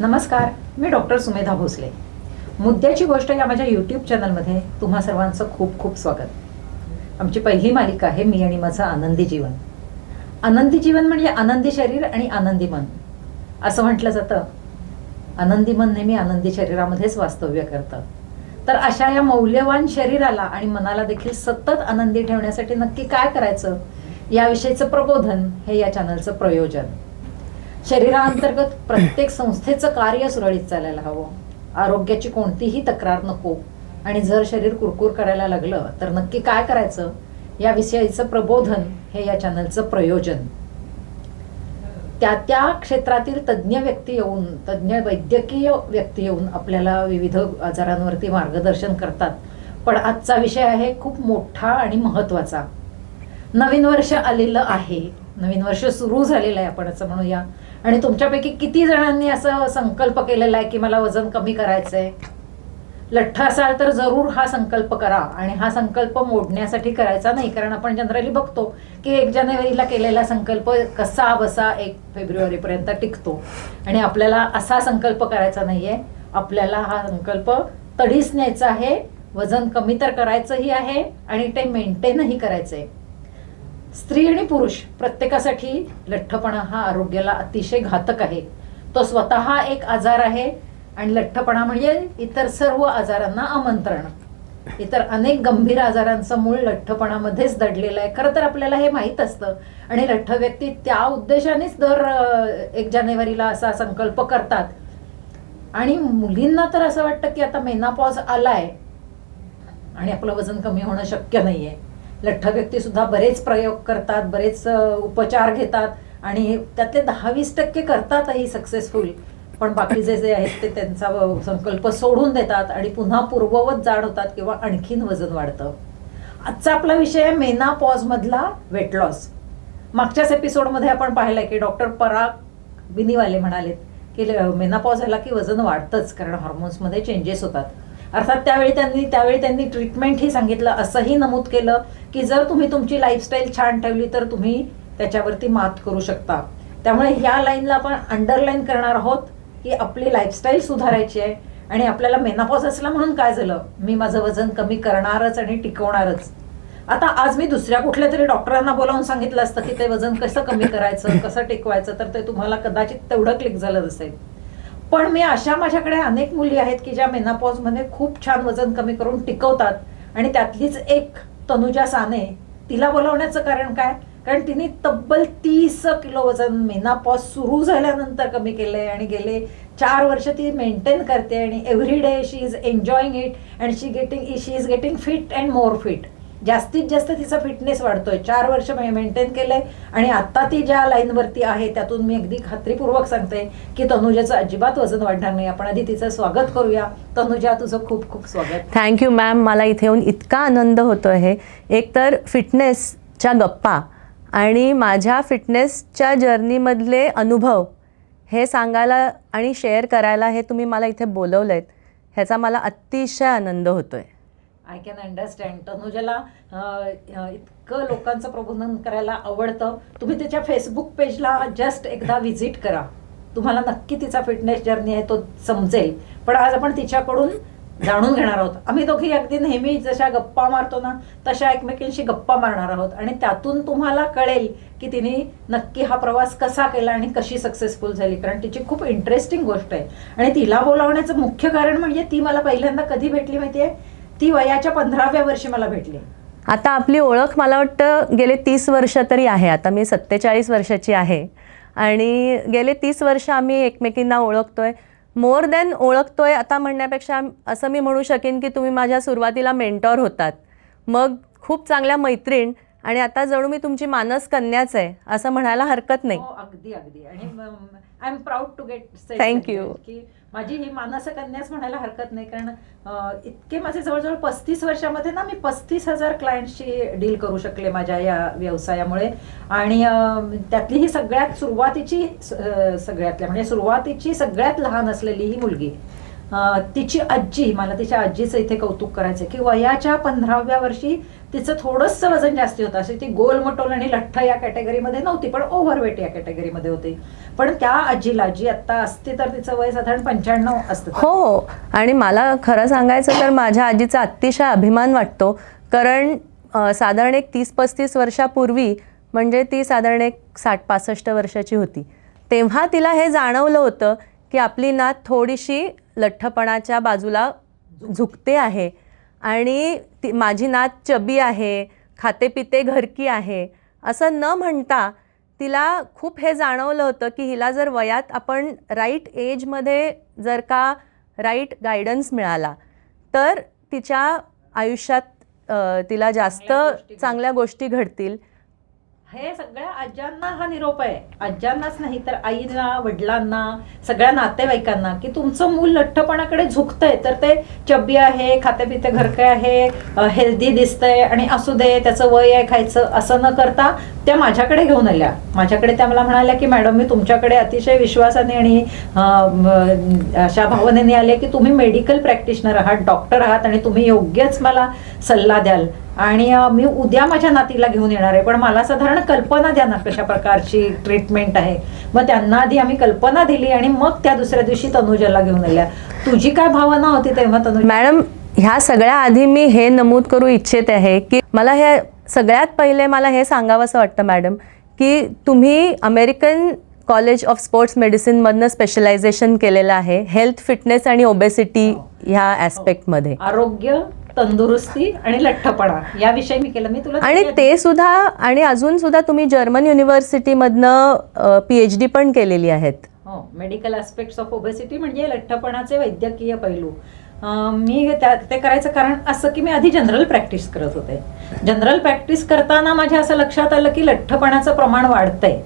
नमस्कार, मी डॉक्टर सुमेधा भोसले. मुद्द्याची गोष्ट या माझ्या यूट्यूब चॅनलमध्ये तुम्हा सर्वांचं खूप खूप स्वागत. आमची पहिली मालिका आहे मी आणि माझं आनंदी जीवन. आनंदी जीवन म्हणजे आनंदी शरीर आणि आनंदी मन असं म्हटलं जातं. आनंदी मन नेहमी आनंदी शरीरामध्येच वास्तव्य करतं. तर अशा या मौल्यवान शरीराला आणि मनाला देखील सतत आनंदी ठेवण्यासाठी नक्की काय करायचं याविषयीचं प्रबोधन हे या चॅनलचं प्रयोजन. शरीराअंतर्गत प्रत्येक संस्थेचं कार्य सुरळीत चालायला हवं. आरोग्याची कोणतीही तक्रार नको. आणि जर शरीर कुरकुर करायला लागलं तर नक्की काय करायचं याविषयीचं प्रबोधन हे या चॅनलचं प्रयोजन. त्या क्षेत्रातील तज्ज्ञ व्यक्ती येऊन, तज्ज्ञ वैद्यकीय व्यक्ती येऊन आपल्याला विविध आजारांवरती मार्गदर्शन करतात. पण आजचा विषय आहे खूप मोठा आणि महत्त्वाचा. नवीन वर्ष आलेलं आहे, नवीन वर्ष सुरू झालेलं आहे आपण असं म्हणूया. आणि तुमच्यापैकी किती जणांनी असं संकल्प केलेला आहे की मला वजन कमी करायचंय? लठ्ठ असाल तर जरूर हा संकल्प करा. आणि हा संकल्प मोडण्यासाठी करायचा नाही, कारण आपण जनरली बघतो की 1 जानेवारीला केलेला संकल्प कसा बसा 1 फेब्रुवारीपर्यंत टिकतो. आणि आपल्याला असा संकल्प करायचा नाहीये. आपल्याला हा संकल्प तडीस न्यायचा आहे. वजन कमी तर करायचंही आहे आणि ते मेंटेनही करायचंय. स्त्री आणि पुरुष प्रत्येकासाठी लठ्ठपणा हा आरोग्याला अतिशय घातक आहे. तो स्वतः एक आजार आहे आणि लठ्ठपणा म्हणजे इतर सर्व आजारांना आमंत्रण. इतर अनेक गंभीर आजारांचं मूळ लठ्ठपणामध्येच दडलेलं आहे. खरं तर आपल्याला हे माहीत असतं आणि लठ्ठ व्यक्ती त्या उद्देशानेच दर 1 जानेवारीला असा संकल्प करतात. आणि मुलींना तर असं वाटतं की आता मेनापॉज आलाय आणि आपलं वजन कमी होणं शक्य नाहीये. लठ्ठ व्यक्ती सुद्धा बरेच प्रयोग करतात, बरेच उपचार घेतात आणि त्यातले 10-20% करतातही सक्सेसफुल. पण बाकीचे जे आहेत ते त्यांचा संकल्प सोडून देतात आणि पुन्हा पूर्ववत जाड होतात किंवा आणखीन वजन वाढतं. आजचा आपला विषय आहे मेनापॉज मधला वेट लॉस. मागच्याच एपिसोडमध्ये आपण पाहिलंय की डॉक्टर पराग बिनीवाले म्हणालेत की मेनापॉज आला की वजन वाढतंच, कारण हॉर्मोन्समध्ये चेंजेस होतात. अर्थात त्यावेळी त्यांनी ट्रीटमेंटही सांगितलं, असंही नमूद केलं की जर तुम्ही तुमची लाईफस्टाईल छान ठेवली तर तुम्ही त्याच्यावरती मात करू शकता. त्यामुळे ह्या लाईनला आपण अंडरलाईन करणार आहोत की आपली लाईफस्टाईल सुधारायची आहे. आणि आपल्याला मेनापॉज असला म्हणून काय झालं, मी माझं वजन कमी करणारच आणि टिकवणारच. आता आज मी दुसऱ्या कुठल्या तरी डॉक्टरांना बोलावून सांगितलं असतं की ते वजन कसं कमी करायचं, कसं टिकवायचं, तर ते तुम्हाला कदाचित तेवढं क्लिक झालं नसेल. पण मी अशा माझ्याकडे अनेक मुली आहेत की ज्या मेनापॉजमध्ये खूप छान वजन कमी करून टिकवतात. आणि त्यातलीच एक तनुजा साने, तिला बोलावण्याचं कारण काय, कारण तिने तब्बल 30 किलो वजन मेनापॉज सुरू झाल्यानंतर कमी केलंय आणि गेले 4 वर्ष ती मेंटेन करते. आणि every day she is enjoying it and she is getting fit and more fit. जास्तीत जास्त तिचा फिटनेस वाढतोय. 4 वर्ष मेंटेन केलंय आणि आता ती ज्या लाईनवरती आहे त्यातून मी अगदी खात्रीपूर्वक सांगते की तनुजाचं अजिबात वजन वाढणार नाही. आपण आधी तिचं स्वागत करूया. तनुजा, तुझं खूप खूप स्वागत. Thank you ma'am. मला इथे येऊन इतका आनंद होतो आहे. एकतर फिटनेसच्या गप्पा आणि माझ्या फिटनेसच्या जर्नीमधले अनुभव हे सांगायला आणि शेअर करायला हे तुम्ही मला इथे बोलवलेत, ह्याचा मला अतिशय आनंद होतोय. I can understand. तनुजाला इतकं लोकांचं प्रबोधन करायला आवडतं. तुम्ही त्याच्या फेसबुक पेजला जस्ट एकदा व्हिजिट करा, तुम्हाला नक्की तिचा फिटनेस जर्नी आहे तो समजेल. पण आज आपण तिच्याकडून जाणून घेणार आहोत. आम्ही दोघी अगदी नेहमी जशा गप्पा मारतो ना तशा एकमेकींशी गप्पा मारणार आहोत. आणि त्यातून तुम्हाला कळेल की तिने नक्की हा प्रवास कसा केला आणि कशी सक्सेसफुल झाली, कारण तिची खूप इंटरेस्टिंग गोष्ट आहे. आणि तिला बोलावण्याचं मुख्य कारण म्हणजे ती मला पहिल्यांदा कधी भेटली माहितीये? ती वयाच्या 15व्या वर्षी मला भेटली. आता आपली ओळख मला वाटतं गेले 30 वर्ष तरी आहे. आता मी 47 वर्षाची आहे आणि गेले 30 वर्ष आम्ही एकमेकींना ओळखतोय. मोर दॅन ओळखतोय आता म्हणण्यापेक्षा असं मी म्हणू शकेन की तुम्ही माझ्या सुरुवातीला मेंटॉर होतात, मग खूप चांगल्या मैत्रीण, आणि आता जणू मी तुमची मानस कन्याच आहे असं म्हणायला हरकत नाही. अगदी अगदी. आणि I am proud to get said thank you. की माझी ही मानस कन्याच म्हणायला हरकत नाही, कारण इतके माझे जवळजवळ 35 वर्षामध्ये ना मी 35,000 क्लायंटशी डील करू शकले माझ्या या व्यवसायामुळे. आणि त्यातली ही सगळ्यात सगळ्यात लहान असलेली ही मुलगी, तिची आजी, मला तिच्या आजीचं इथे कौतुक करायचं की वयाच्या 15व्या वर्षी तिचं थोडंसं वजन जास्ती होतं. अशी ती गोलमटोल आणि लठ्ठ या कॅटेगरीमध्ये नव्हती, पण ओव्हरवेट या कॅटेगरीमध्ये होती. पण त्या आजीला जी आता असते तर तिचं वय साधारण 95 असतं. हो हो. आणि मला खरं सांगायचं तर माझ्या आजीचा अतिशय अभिमान वाटतो, कारण साधारण एक 30-35 वर्षापूर्वी, म्हणजे ती साधारण एक 60-65 वर्षाची होती, तेव्हा तिला हे जाणवलं होतं की आपली नात थोडीशी लठ्ठपणाच्या बाजूला झुकते आहे आणि माझी नात चबी आहे, खाते पिते घरकी आहे असं न म्हणता तिला खूप हे जाणवलं होतं की हिला जर वयात आपण राईट एजमध्ये जर का राईट गायडन्स मिळाला तर तिच्या आयुष्यात तिला जास्त चांगल्या गोष्टी घडतील. हे सगळ्या आज्यांना हा निरोप आहे, आज्यांनाच नाही तर आईला, वडिलांना, सगळ्या नातेवाईकांना, की तुमचं मूल लठ्ठपणाकडे झुकतंय तर ते चब्बी आहे, खातेपिते घरके आहे, हेल्दी दिसतंय आणि असू दे, त्याचं वय आहे खायचं, असं न करता त्या माझ्याकडे घेऊन आल्या. माझ्याकडे त्या मला म्हणाल्या की मॅडम मी तुमच्याकडे अतिशय विश्वासाने आणि अशा भावनेने आले की तुम्ही मेडिकल प्रॅक्टिशनर आहात, डॉक्टर आहात आणि तुम्ही योग्यच मला सल्ला द्याल आणि मी उद्या माझ्या नातीला घेऊन येणार आहे, पण मला साधारण कल्पना द्या ना कशा प्रकारची ट्रीटमेंट आहे. मग त्यांना आधी आम्ही कल्पना दिली आणि मग त्या दुसऱ्या दिवशी तनुजाला घेऊन आल्या. तुझी काय भावना होती तेव्हा तनुजा? मॅडम, ह्या सगळ्या आधी मी हे नमूद करू इच्छित आहे की मला हे सगळ्यात पहिले मला हे सांगावंसं वाटतं मॅडम की तुम्ही अमेरिकन कॉलेज ऑफ स्पोर्ट्स मेडिसिनमधनं स्पेशलायझेशन केलेलं आहे हेल्थ, फिटनेस आणि ओबेसिटी ह्या ॲस्पेक्टमध्ये. आरोग्य, तंदुरुस्ती आणि लठ्ठपणा याविषयी मी केलं. मी तुला आणि ते सुद्धा आणि अजून सुद्धा तुम्ही जर्मन युनिव्हर्सिटीमधनं PhD पण केलेली आहेत. हो, मेडिकल ॲस्पेक्ट्स ऑफ ओबेसिटी म्हणजे लठ्ठपणाचे वैद्यकीय पैलू. मी ते करायचं कारण असं की मी आधी जनरल प्रॅक्टिस करत होते. जनरल प्रॅक्टिस करताना माझ्या असं लक्षात आलं की लठ्ठपणाचं प्रमाण वाढतंय.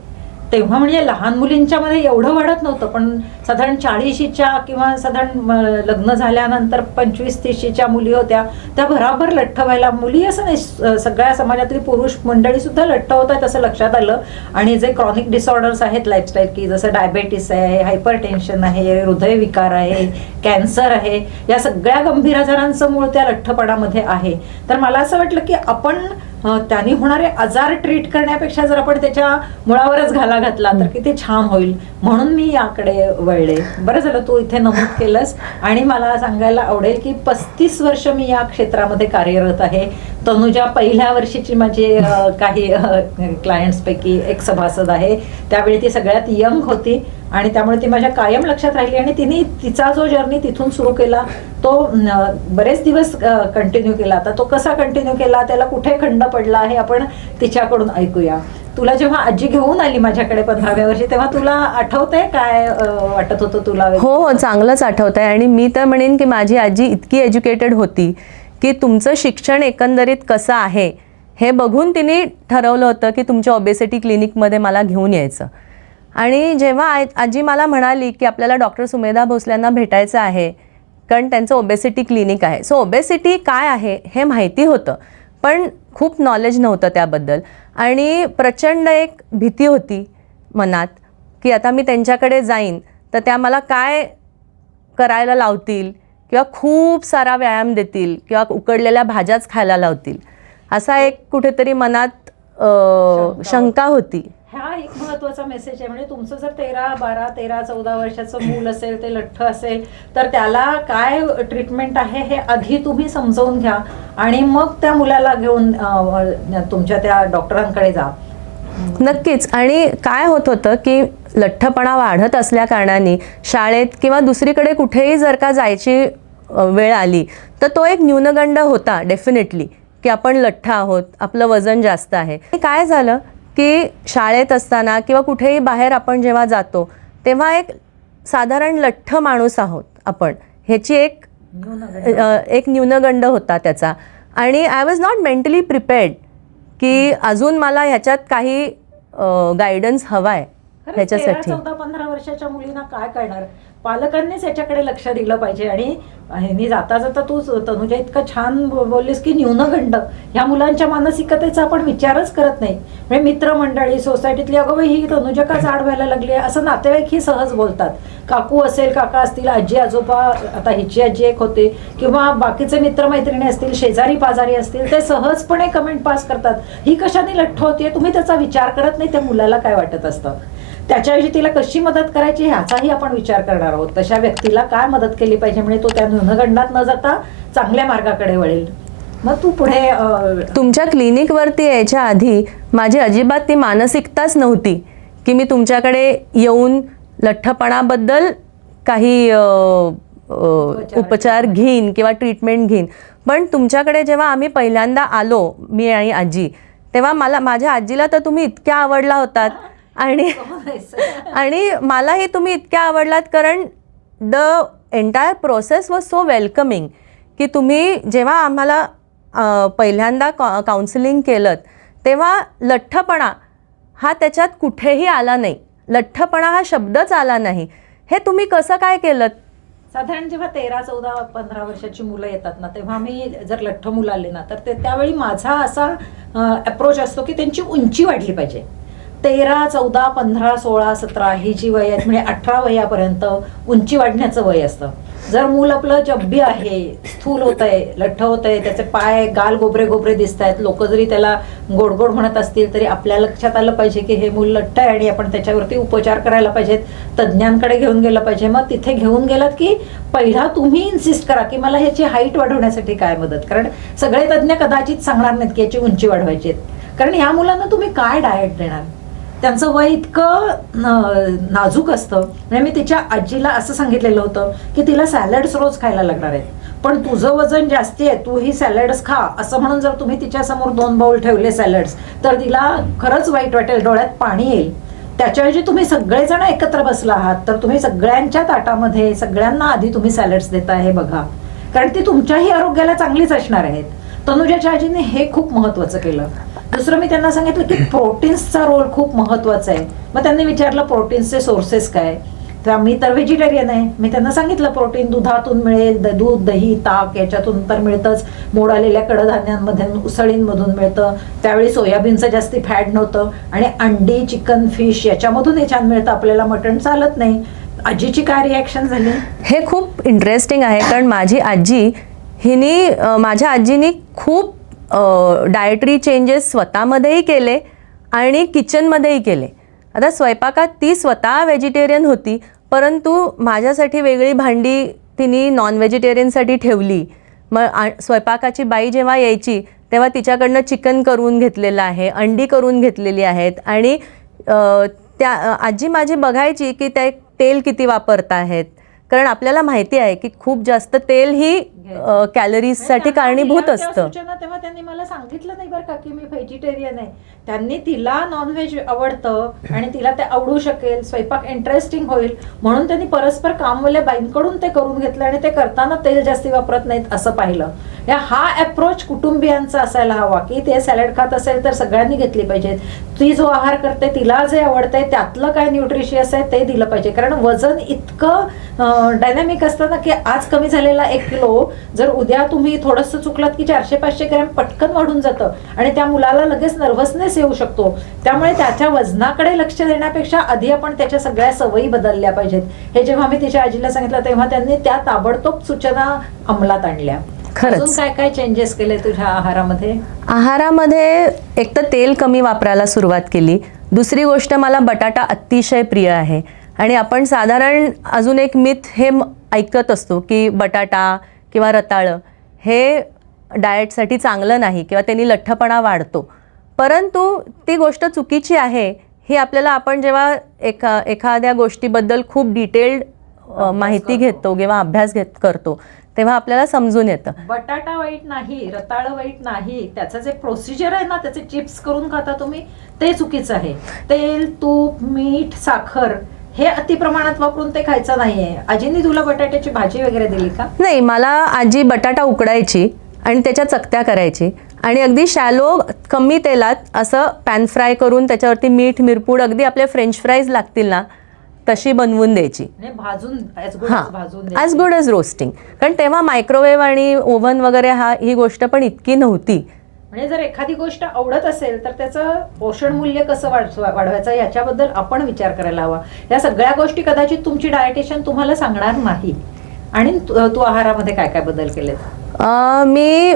तेव्हा म्हणजे लहान मुलींच्या मध्ये एवढं वाढत नव्हतं, पण साधारण 40शीच्या किंवा साधारण लग्न झाल्यानंतर 25-30शीच्या मुली होत्या त्या भराभर लठ्ठ व्हायला. मुली असं नाही, सगळ्या समाजातली पुरुष मंडळी सुद्धा लठ्ठ होत आहेत असं लक्षात आलं. आणि जे क्रॉनिक डिसऑर्डर्स आहेत लाईफस्टाईल की जसं डायबेटीस आहे, हायपर टेन्शन आहे, हृदयविकार आहे, कॅन्सर आहे, या सगळ्या गंभीर आजारांचं मूळ त्या लठ्ठपणामध्ये आहे. तर मला असं वाटलं की आपण त्यांनी होणारे आजार ट्रीट करण्यापेक्षा जर आपण त्याच्या मुळावरच घाला घातला तर किती छान होईल, म्हणून मी याकडे वळले. बरं झालं तू इथे नमूद केलंस. आणि मला सांगायला आवडेल की 35 वर्ष मी या क्षेत्रामध्ये कार्यरत आहे. तनुजा पहिल्या वर्षीची माझी काही क्लायंट्सपैकी एक सभासद आहे. त्यावेळी ती सगळ्यात यंग होती आणि त्यामुळे ती माझ्या कायम लक्षात राहिली आणि तिने तिचा जो जर्नी तिथून सुरू केला तो बरेच दिवस कंटिन्यू केला. आता तो कसा कंटिन्यू केला, त्याला कुठे खंड पडला हे आपण तिच्याकडून ऐकूया. तुला जेव्हा आजी घेऊन आली माझ्याकडे 15व्या वर्षी तेव्हा तुला आठवतंय काय वाटत होतं तुला? हो हो, चांगलंच आठवत आहे. आणि मी तर म्हणेन की माझी आजी इतकी एज्युकेटेड होती की तुमचं शिक्षण एकंदरीत कसं आहे हे बघून तिने ठरवलं होतं की तुमच्या ओबेसिटी क्लिनिकमध्ये मला घेऊन यायचं. आणि जेव्हा आजी मला म्हणाली की आपल्याला डॉक्टर सुमेधा भोसल्यांना भेटायचं आहे कारण त्यांचं ओबेसिटी क्लिनिक आहे. सो ओबेसिटी काय आहे हे माहिती होतं पण खूप नॉलेज नव्हतं त्याबद्दल. आणि प्रचंड एक भीती होती मनात की आता मी त्यांच्याकडे जाईन तर त्या मला काय करायला लावतील किंवा खूप सारा व्यायाम देतील किंवा उकडलेल्या भाज्याच खायला लावतील, असा एक कुठेतरी मनात शंका होती. हा एक महत्वाचा मेसेज आहे. म्हणजे तुमचं जर 13, 12, 13, 14 वर्षाचं मूल असेल, ते लठ्ठ असेल तर त्याला काय ट्रीटमेंट आहे हे आधी तुम्ही समजावून घ्या आणि मग त्या मुलाला घेऊन तुमच्या त्या डॉक्टरांकडे जा. नक्कीच. आणि काय होत होतं की लठ्ठपणा वाढत असल्या कारणाने शाळेत किंवा दुसरीकडे कुठेही जर का जायची वेळ आली तर तो एक न्यूनगंड होता डेफिनेटली की आपण लठ्ठ आहोत, आपलं वजन जास्त आहे. काय झालं की शाळेत असताना किंवा कुठेही बाहेर आपण जेव्हा जातो तेव्हा एक साधारण लठ्ठ माणूस आहोत आपण ह्याची एक न्यूनगंड होता त्याचा. आणि I was not mentally prepared की अजून मला ह्याच्यात काही गायडन्स हवा आहे ह्याच्यासाठी. 14-15 वर्षाच्या मुलींना काय करणार, पालकांनीच याच्याकडे लक्ष दिलं पाहिजे. आणि ह्यांनी जाता जाता तू तनुजा इतकं छान बोललीस की न्यूनगंड ह्या मुलांच्या मानसिकतेचा आपण विचारच करत नाही. म्हणजे मित्रमंडळी, सोसायटीतली अगं बाई ही तनुजा का जाड व्हायला लागली आहे असं नातेवाईक ही सहज बोलतात. काकू असेल, काका असतील, आजी आजोबा, आता हिची आजी एक होते किंवा बाकीचे मित्रमैत्रिणी असतील, शेजारी पाजारी असतील, ते सहजपणे कमेंट पास करतात ही कशाने लठ्ठ होतीये. तुम्ही त्याचा विचार करत नाही त्या मुलाला काय वाटत असतं. त्याच्याऐवजी तिला कशी मदत करायची ह्याचाही आपण विचार करणार आहोत. तशा व्यक्तीला काय मदत केली पाहिजे म्हणजे तो त्या न्यूनगंडात न जाता चांगल्या मार्गाकडे वळेल. मग तू पुढे तुमच्या क्लिनिकवरती यायच्या आधी माझी अजिबात ती मानसिकताच नव्हती की मी तुमच्याकडे येऊन लठ्ठपणाबद्दल काही उपचार घेईन किंवा ट्रीटमेंट घेईन. पण तुमच्याकडे जेव्हा आम्ही पहिल्यांदा आलो, मी आणि आजी, तेव्हा माझ्या आजीला तर तुम्ही इतक्या आवडला होतात आणि मलाही तुम्ही इतक्या आवडलात कारण the entire process was so welcoming की तुम्ही जेव्हा आम्हाला पहिल्यांदा काउन्सिलिंग केलं तेव्हा लठ्ठपणा हा त्याच्यात कुठेही आला नाही, लठ्ठपणा हा शब्दच आला नाही. हे तुम्ही कसं काय केलं? साधारण जेव्हा 13, 14, 15 वर्षाची मुलं येतात ना तेव्हा मी जर लठ्ठ मुलं आले ना तर त्यावेळी माझा असा अप्रोच असतो की त्यांची उंची वाढली पाहिजे. 13, 14, 15, 16, 17 ही जी वय आहेत म्हणजे 18 वयापर्यंत उंची वाढण्याचं वय असतं. जर मूल आपलं चब्बी आहे, स्थूल होत आहे, लठ्ठ होत आहे, त्याचे पाय गाल गोबरे गोबरे दिसत आहेत, लोक जरी त्याला गोड गोड म्हणत असतील तरी आपल्या लक्षात आलं पाहिजे की हे मूल लठ्ठ आहे आणि आपण त्याच्यावरती उपचार करायला पाहिजेत, तज्ज्ञांकडे घेऊन गेलं पाहिजे. मग तिथे घेऊन गेलात की पहिला तुम्ही इन्सिस्ट करा की मला ह्याची हाईट वाढवण्यासाठी काय मदत, कारण सगळे तज्ज्ञ कदाचित सांगणार नाहीत की याची उंची वाढवायची आहे. कारण ह्या मुलांना तुम्ही काय डाएट देणार, त्यांचं वय इतकं नाजूक असतं. म्हणजे मी तिच्या आजीला असं सांगितलेलं होतं की तिला सॅलड्स रोज खायला लागणार आहेत, पण तुझं वजन जास्ती आहे, तू ही सॅलड्स खा असं म्हणून जर तुम्ही तिच्यासमोर 2 बाउल ठेवले सॅलड्स तर तिला खरंच वाईट वाटेल, डोळ्यात पाणी येईल. त्याच्याऐवजी तुम्ही सगळेजण एकत्र बसला आहात तर तुम्ही सगळ्यांच्या ताटामध्ये सगळ्यांना आधी तुम्ही सॅलड्स देता हे बघा, कारण ती तुमच्याही आरोग्याला चांगलीच असणार आहेत. तनुजाच्या आजीने हे खूप महत्वाचं केलं. दुसरं मी त्यांना सांगितलं की प्रोटीन्सचा रोल खूप महत्वाचा आहे. मग त्यांनी विचारलं प्रोटीन्सचे सोर्सेस काय, तर मी तर व्हेजिटेरियन आहे. मी त्यांना सांगितलं प्रोटीन दुधातून मिळेल, दूध, दही, ताक याच्यातून तर मिळतंच, मोड आलेल्या कडधान्यांमध्ये, उसळींमधून मिळतं. त्यावेळी सोयाबीनचं जास्ती फॅट नव्हतं आणि अंडी, चिकन, फिश याच्यामधून हे छान मिळतं, आपल्याला मटण चालत नाही. आजीची काय रिॲक्शन झाली? हे खूप इंटरेस्टिंग आहे कारण माझ्या आजीनी खूप डायटरी चेंजेस स्वतःमध्येही केले आणि किचनमध्येही केले. आता स्वयंपाकात ती स्वतः व्हेजिटेरियन होती, परंतु माझ्यासाठी वेगळी भांडी तिने नॉन व्हेजिटेरियनसाठी ठेवली. मग स्वयंपाकाची बाई जेव्हा यायची तेव्हा तिच्याकडनं चिकन करून घेतलेलं आहे, अंडी करून घेतलेली आहेत आणि त्या आजी माझी बघायची की ते तेल किती वापरत आहेत, कारण आपल्याला माहिती आहे की खूप जास्त तेल ही कॅलरीजसाठी कारणीभूत असतं. तेव्हा त्यांनी मला सांगितलं नाही बरं का की मी व्हेजिटेरियन आहे. त्यांनी तिला नॉनव्हेज आवडतं आणि तिला ते आवडू शकेल, स्वयंपाक इंटरेस्टिंग होईल म्हणून त्यांनी परस्पर कामवाल्या बाईंकडून ते करून घेतलं आणि ते करताना तेल जास्ती वापरत नाहीत असं पाहिलं. हा अप्रोच कुटुंबियांचा असायला हवा की ते सॅलड खात असेल तर सगळ्यांनी घेतली पाहिजे. ती जो आहार करते तिला जे आवडतंय त्यातलं काय न्यूट्रिशियस आहे ते दिलं पाहिजे, कारण वजन इतकं डायनामिक असतं ना की आज कमी झालेला 1 किलो जर उद्या तुम्ही थोडंसं चुकलात की 400-500 ग्रॅम पटकन वाढून जातं आणि त्या मुलाला लगेच नर्वसनेस येऊ शकतो. त्यामुळे त्याच्या वजनाकडे लक्ष देण्यापेक्षा आधी आपण त्याच्या सगळ्या सवयी बदलल्या पाहिजेत. हे जेव्हा मी तिच्या आजीला सांगितलं तेव्हा त्यांनी त्या ताबडतोब सूचना अंमलात आणल्या. खरंच काय काय चेंजेस केले तुझ्या आहारामध्ये? आहारामध्ये एक तर तेल कमी वापरायला सुरुवात केली. दुसरी गोष्ट, मला बटाटा अतिशय प्रिय आहे आणि आपण साधारण अजून एक मिथ हे ऐकत असतो की बटाटा किंवा रताळं हे डाएटसाठी चांगलं नाही किंवा त्यांनी लठ्ठपणा वाढतो, परंतु ती गोष्ट चुकीची आहे. ही आपल्याला आपण जेव्हा एखाद्या गोष्टीबद्दल खूप डिटेल्ड माहिती घेतो किंवा अभ्यास करतो तेव्हा आपल्याला समजून येतं. बटाटा वाईट नाही, रताळ वाईट नाही, त्याचं जे प्रोसिजर आहे ना त्याचे चिप्स करून खाता तुम्ही ते चुकीचं आहे. तेल, तूप, मीठ, साखर हे अति प्रमाणात वापरून ते खायचं नाहीये. आजींनी तुला बटाट्याची भाजी वगैरे दिली का? नाही, मला आजी बटाटा उकडायची आणि त्याच्या चकत्या करायची आणि अगदी शॅलो कमी तेलात असं पॅन फ्राय करून त्याच्यावरती मीठ, मिरपूड, अगदी आपले फ्रेंच फ्राईज लागतील ना तशी बनवून द्यायची. ॲज गुड ॲज रोस्टिंग, कारण तेव्हा मायक्रोवेव्ह आणि ओव्हन वगैरे ही गोष्ट पण इतकी नव्हती. म्हणजे जर एखादी गोष्ट आवडत असेल तर त्याचं पोषण मूल्य कसं वाढवायचं याच्याबद्दल आपण विचार करायला हवा. या सगळ्या गोष्टी कदाचित तुमची डायटिशियन तुम्हाला सांगणार नाही. आणि तू आहारामध्ये काय काय बदल केलेत? मी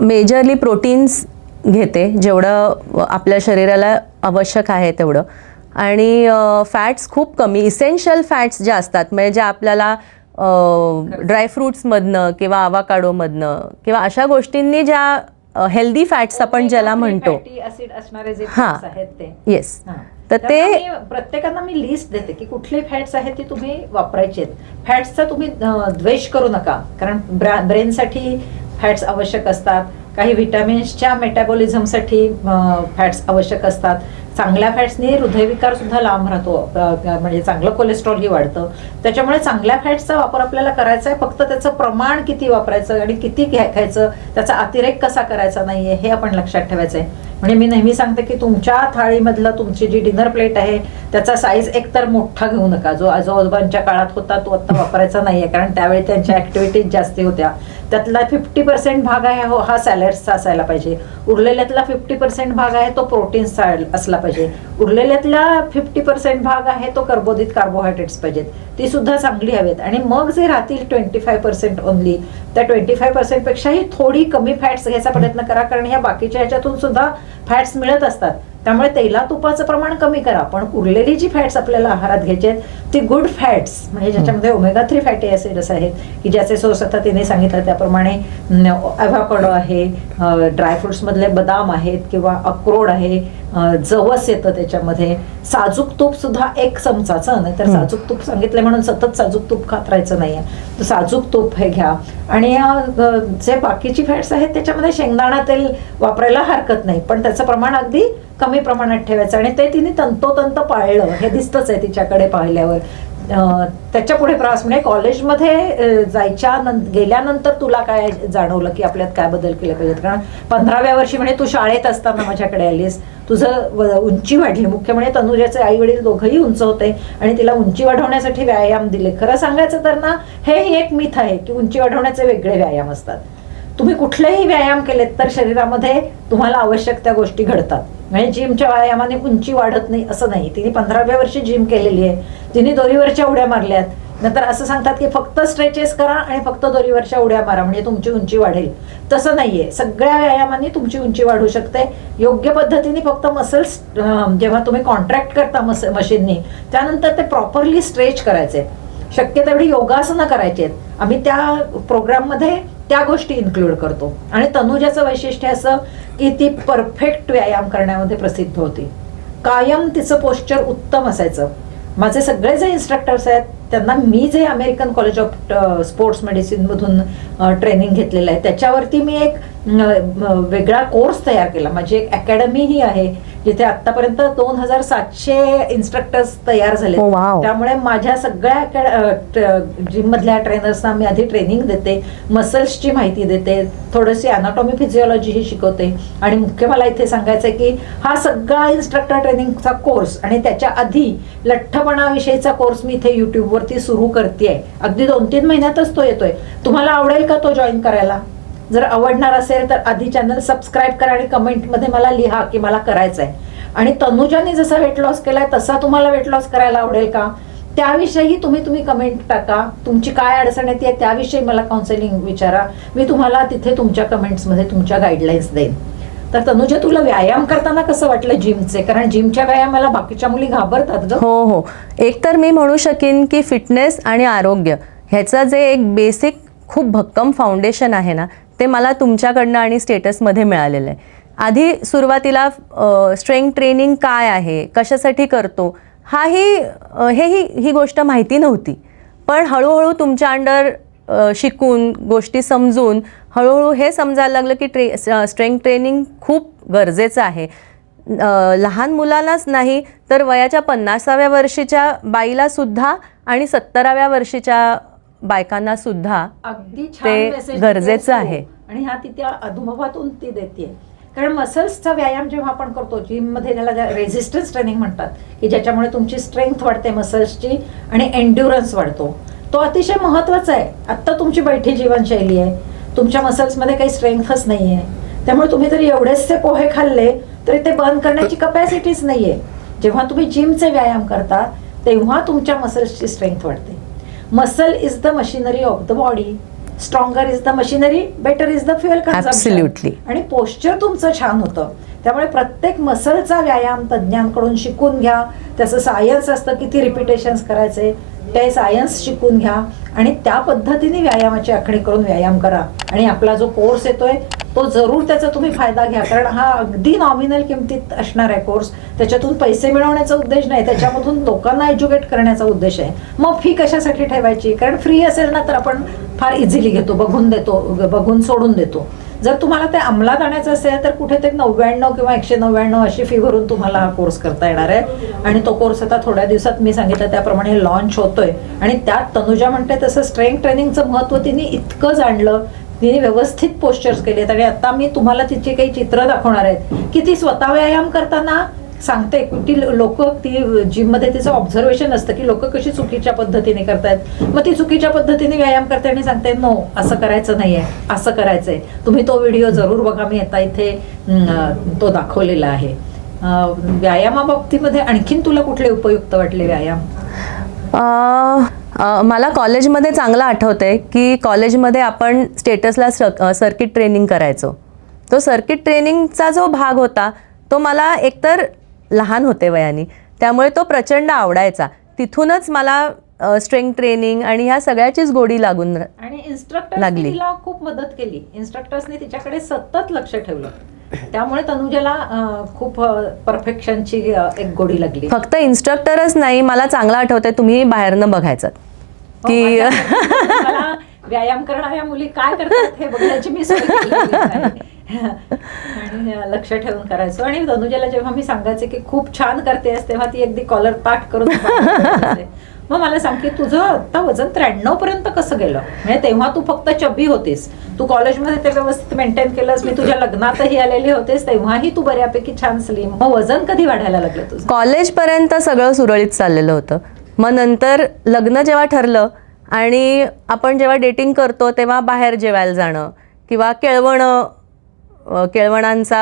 मेजरली प्रोटीन्स घेते, जेवढं आपल्या शरीराला आवश्यक आहे तेवढं. आणि फॅट्स खूप कमी, इसेन्शियल फॅट्स ज्या असतात म्हणजे ज्या आपल्याला ड्रायफ्रुट्समधनं किंवा आवाकाडोमधनं किंवा अशा गोष्टींनी ज्या हेल्दी फॅट्स आपण ज्याला म्हणतो, ऍसिड असणारे जे हां. fats आहेत ते. येस, हां. तर त्यामुळे ते मी प्रत्येकांना मी लिस्ट देते की कुठले फॅट्स आहेत ते तुम्ही वापरायचे आहेत. फॅट्सचा तुम्ही द्वेष करू नका, कारण ब्रेनसाठी फॅट्स आवश्यक असतात, काही व्हिटॅमिन्सच्या मेटाबॉलिझमसाठी फॅट्स आवश्यक असतात. चांगल्या फॅट्सनी हृदयविकार सुद्धा लांब राहतो, म्हणजे चांगलं कोलेस्ट्रॉलही वाढतं. त्याच्यामुळे चांगल्या फॅट्सचा वापर आपल्याला करायचा आहे, फक्त त्याचं प्रमाण किती वापरायचं आणि किती खायचं, त्याचा अतिरेक कसा करायचा नाहीये हे आपण लक्षात ठेवायचं आहे. म्हणजे मी नेहमी सांगते की तुमच्या थाळीमधलं तुमची जी डिनर प्लेट आहे त्याचा साईज एकतर मोठा घेऊ नका, जो आजोबांच्या काळात होता तो आता वापरायचा नाहीये, कारण त्यावेळी त्यांच्या ऍक्टिव्हिटीज जास्ती होत्या. त्यातला 50% भाग आहे हा सॅलड्सचा असायला पाहिजे, उरलेल्यातला 50% भाग आहे तो प्रोटीन्सचा असला पाहिजे, उरलेल्यातला 50% भाग आहे तो कर्बोदित कार्बोहायड्रेट्स पाहिजेत, ती सुद्धा चांगली हवेत. आणि मग जे राहतील 25% ओनली, त्या 25% पेक्षाही थोडी कमी फॅट्स घ्यायचा प्रयत्न करा, कारण ह्या बाकीच्या ह्याच्यातून सुद्धा फॅट्स मिळत असतात. त्यामुळे तेला तुपाचं प्रमाण कमी करा, पण उरलेली जी फॅट्स आपल्याला आहारात घ्यायचे आहेत ती गुड फॅट्स, म्हणजे ज्याच्यामध्ये ओमेगा 3 फॅटी ॲसिड्स आहेत की ज्याचे सोर्स आता तिने सांगितलं त्याप्रमाणे ॲव्होकाडो आहे, ड्रायफ्रुट्समधले बदाम आहेत किंवा अक्रोड आहे, जवस येतं त्याच्यामध्ये, साजूक तूप सुद्धा 1 चमचाचं, नाही तर साजूक तूप सांगितलं म्हणून सतत साजूक तूप खात राहायचं नाहीये, तर साजूक तूप हे घ्या. आणि जे बाकीची फॅट्स आहेत त्याच्यामध्ये शेंगदाणा तेल वापरायला हरकत नाही, पण त्याचं प्रमाण अगदी कमी प्रमाणात ठेवायचं. आणि ते तिने तंतोतंत पाळलं हे दिसतंच आहे तिच्याकडे पाहिल्यावर. त्याच्या पुढे प्रवास म्हणजे कॉलेजमध्ये गेल्यानंतर तुला काय जाणवलं की आपल्यात काय बदल केले पाहिजेत, कारण 15व्या वर्षी म्हणजे तू शाळेत असताना माझ्याकडे आलीस, तुझं उंची वाढली, मुख्य म्हणजे तनुजाचे आई वडील दोघंही उंच होते आणि तिला उंची वाढवण्यासाठी व्यायाम दिले. खरं सांगायचं तर ना हे एक मिथ आहे की उंची वाढवण्याचे वेगळे व्यायाम असतात. तुम्ही कुठलेही व्यायाम केलेत तर शरीरामध्ये तुम्हाला आवश्यक त्या गोष्टी घडतात. म्हणजे जिमच्या व्यायामाने उंची वाढत नाही असं नाही. तिने 15व्या वर्षी जिम केलेली आहे, तिने दोरीवरच्या उड्या मारल्यात. नंतर असं सांगतात की फक्त स्ट्रेचेस करा आणि फक्त दोरीवरच्या उड्या मारा म्हणजे तुमची उंची वाढेल, तसं नाहीये. सगळ्या व्यायामांनी तुमची उंची वाढू शकते योग्य पद्धतीने. फक्त मसल्स जेव्हा तुम्ही कॉन्ट्रॅक्ट करता मशीननी, त्यानंतर ते प्रॉपरली स्ट्रेच करायचे, शक्य तेवढी योगासनं करायची आहेत. आम्ही त्या प्रोग्राममध्ये त्या गोष्टी इन्क्लूड करतो. आणि तनुजाचं वैशिष्ट्य असं की ती परफेक्ट व्यायाम करण्यामध्ये प्रसिद्ध होती, कायम तिचं पोश्चर उत्तम असायचं. माझे सगळे जे इन्स्ट्रक्टर्स आहेत त्यांना मी जे अमेरिकन कॉलेज ऑफ स्पोर्ट्स मेडिसिनमधून ट्रेनिंग घेतलेलं आहे त्याच्यावरती मी एक वेगळा कोर्स तयार केला. माझी एक अकॅडमीही आहे जिथे आतापर्यंत 2700 इन्स्ट्रक्टर्स तयार झाले. त्यामुळे माझ्या सगळ्या जिम मधल्या ट्रेनर्सना मी आधी ट्रेनिंग देते, मसल्सची माहिती देते, थोडीशी अनाटॉमी फिजिओलॉजी ही शिकवते. आणि मुख्य मला इथे सांगायचं आहे की हा सगळा इन्स्ट्रक्टर ट्रेनिंगचा कोर्स आणि त्याच्या आधी लठ्ठपणाविषयीचा कोर्स मी इथे युट्यूबवरती सुरू करते. अगदी 2-3 महिन्यातच तो येतोय. तुम्हाला आवडेल का तो जॉईन करायला? जर आवडणार असेल तर आधी चॅनल सबस्क्राईब करा आणि कमेंटमध्ये मला लिहा की मला करायचं आहे. आणि तनुजाने जसा वेट लॉस केलाय तसा तुम्हाला वेट लॉस करायला आवडेल का त्याविषयी तुम्ही कमेंट टाका. तुमची काय अडचण येते त्याविषयी मला काउन्सिलिंग विचारा, मी तुम्हाला तिथे तुमच्या कमेंट्समध्ये तुमच्या गाईडलाईन्स देईन. तर तनुजा तुला व्यायाम करताना कसं वाटलं जिमचे? कारण जिमच्या व्यायामाला बाकीच्या मुली घाबरतात ग. हो, एक तर मी म्हणू शकेन की फिटनेस आणि आरोग्य ह्याचं जे एक बेसिक खूप भक्कम फाउंडेशन आहे ना, ते मला तुमच्याकडनं आणि स्टेटसमध्ये मिळालेलं आहे. आधी सुरुवातीला स्ट्रेंथ ट्रेनिंग काय आहे, कशासाठी करतो ही गोष्ट माहिती नव्हती. पण हळूहळू तुमच्या अंडर शिकून गोष्टी समजून हळूहळू हे समजायला लागलं की स्ट्रेंथ ट्रेनिंग खूप गरजेचं आहे. लहान मुलांनाच नाही तर वयाच्या 50व्या वर्षीच्या बाईला सुद्धा आणि 70व्या वर्षीच्या बायकांना सुद्धा अगदी ते गरजेचं आहे. आणि हा ती त्या अनुभवातून ती देते. कारण मसल्सचा व्यायाम जेव्हा आपण करतो जिममध्ये त्याला रेझिस्टन्स ट्रेनिंग म्हणतात की ज्याच्यामुळे तुमची स्ट्रेंथ वाढते मसल्सची आणि एन्ड्युरन्स वाढतो, तो अतिशय महत्त्वाचा आहे. आत्ता तुमची बैठी जीवनशैली आहे, तुमच्या मसल्समध्ये काही स्ट्रेंथच नाही आहे. त्यामुळे तुम्ही जर एवढेचसे पोहे खाल्ले तरी ते बर्न करण्याची कपॅसिटीच नाही आहे. जेव्हा तुम्ही जिमचे व्यायाम करता तेव्हा तुमच्या मसल्सची स्ट्रेंथ वाढते. Muscle is the machinery of the body. Stronger is the machinery, better is the fuel consumption. Absolutely. आणि पोश्चर तुमचं छान होतं. त्यामुळे प्रत्येक मसलचा व्यायाम तज्ज्ञांकडून शिकून घ्या. त्याचं सायन्स असतं, किती रिपिटेशन्स करायचे ते सायन्स शिकून घ्या आणि त्या पद्धतीने व्यायामाची आखणी करून व्यायाम करा. आणि आपला जो कोर्स येतोय तो जरूर त्याचा तुम्ही फायदा घ्या, कारण हा अगदी नॉमिनल किमतीत असणार आहे कोर्स. त्याच्यातून पैसे मिळवण्याचा उद्देश नाही, त्याच्यामधून लोकांना एज्युकेट करण्याचा उद्देश आहे. मग फी कशासाठी ठेवायची? कारण फ्री असेल ना तर आपण फार इझिली घेतो, बघून सोडून देतो. जर तुम्हाला ते अंमलात आणायचं असेल तर कुठेतरी 99 किंवा 199 अशी फी भरून तुम्हाला हा कोर्स करता येणार आहे. आणि तो कोर्स आता थोड्या दिवसात मी सांगितलं त्याप्रमाणे लॉन्च होतोय. आणि त्यात तनुजा म्हणते तसं स्ट्रेंथ ट्रेनिंगचं महत्त्व तिने इतकं जाणलं, तिने व्यवस्थित पोस्चर्स केलेत. आणि आता मी तुम्हाला तिची काही चित्र दाखवणार आहेत की ती स्वतः व्यायाम करताना सांगते की लोक ती जिममध्ये तिचं ऑब्झर्वेशन असतं की लोक कशी चुकीच्या पद्धतीने करतायत. मग ती चुकीच्या पद्धतीने व्यायाम करते आणि सांगते नो असं करायचं नाहीये, असं करायचंय. तुम्ही तो व्हिडिओ जरूर बघा, मी आता इथे तो दाखवलेला आहे. व्यायामाबाबतीमध्ये आणखीन तुला कुठले उपयुक्त वाटले व्यायाम? मला कॉलेजमध्ये चांगलं आठवतंय की कॉलेजमध्ये आपण स्टेटसला सर्किट ट्रेनिंग करायचो. तो सर्किट ट्रेनिंगचा जो भाग होता तो मला एकतर लहान होते वयाने, त्यामुळे तो प्रचंड आवडायचा. तिथूनच मला स्ट्रेंथ ट्रेनिंग आणि ह्या सगळ्याचीच गोडी लागून आणि इन्स्ट्रक्टर्सनी तिला खूप मदत केली. इन्स्ट्रक्टर्सनी तिच्याकडे सतत लक्ष ठेवलं, त्यामुळे तनुजाला खूप परफेक्शनची एक गोडी लागली. फक्त इन्स्ट्रक्टरच नाही, मला चांगलं आठवतंय तुम्ही बाहेरनं बघायचं की मला व्यायाम करणाऱ्या मुली काय करतात हे बघण्याची मी सोय केलेली आहे. आणि लक्ष ठेवून करायचो. आणि तनुजाला जेव्हा मी सांगायचे की खूप छान करतेस तेव्हा ती अगदी कॉलर ताट करून मग मला सांग की तुझं आता वजन 93 पर्यंत कसं गेलं? म्हणजे तेव्हा तू फक्त चब्बी होतीस, तू कॉलेजमध्ये ते व्यवस्थित मेंटेन केलंस, मी तुझ्या लग्नातही आलेली होतेस तेव्हाही तू बऱ्यापैकी छान स्लिम. मग वजन कधी वाढायला लागलं तुझं? कॉलेजपर्यंत सगळं सुरळीत चाललेलं होतं. मग नंतर लग्न जेव्हा ठरलं आणि आपण जेव्हा डेटिंग करतो तेव्हा बाहेर जेवायला जाणं किंवा केळवणांचा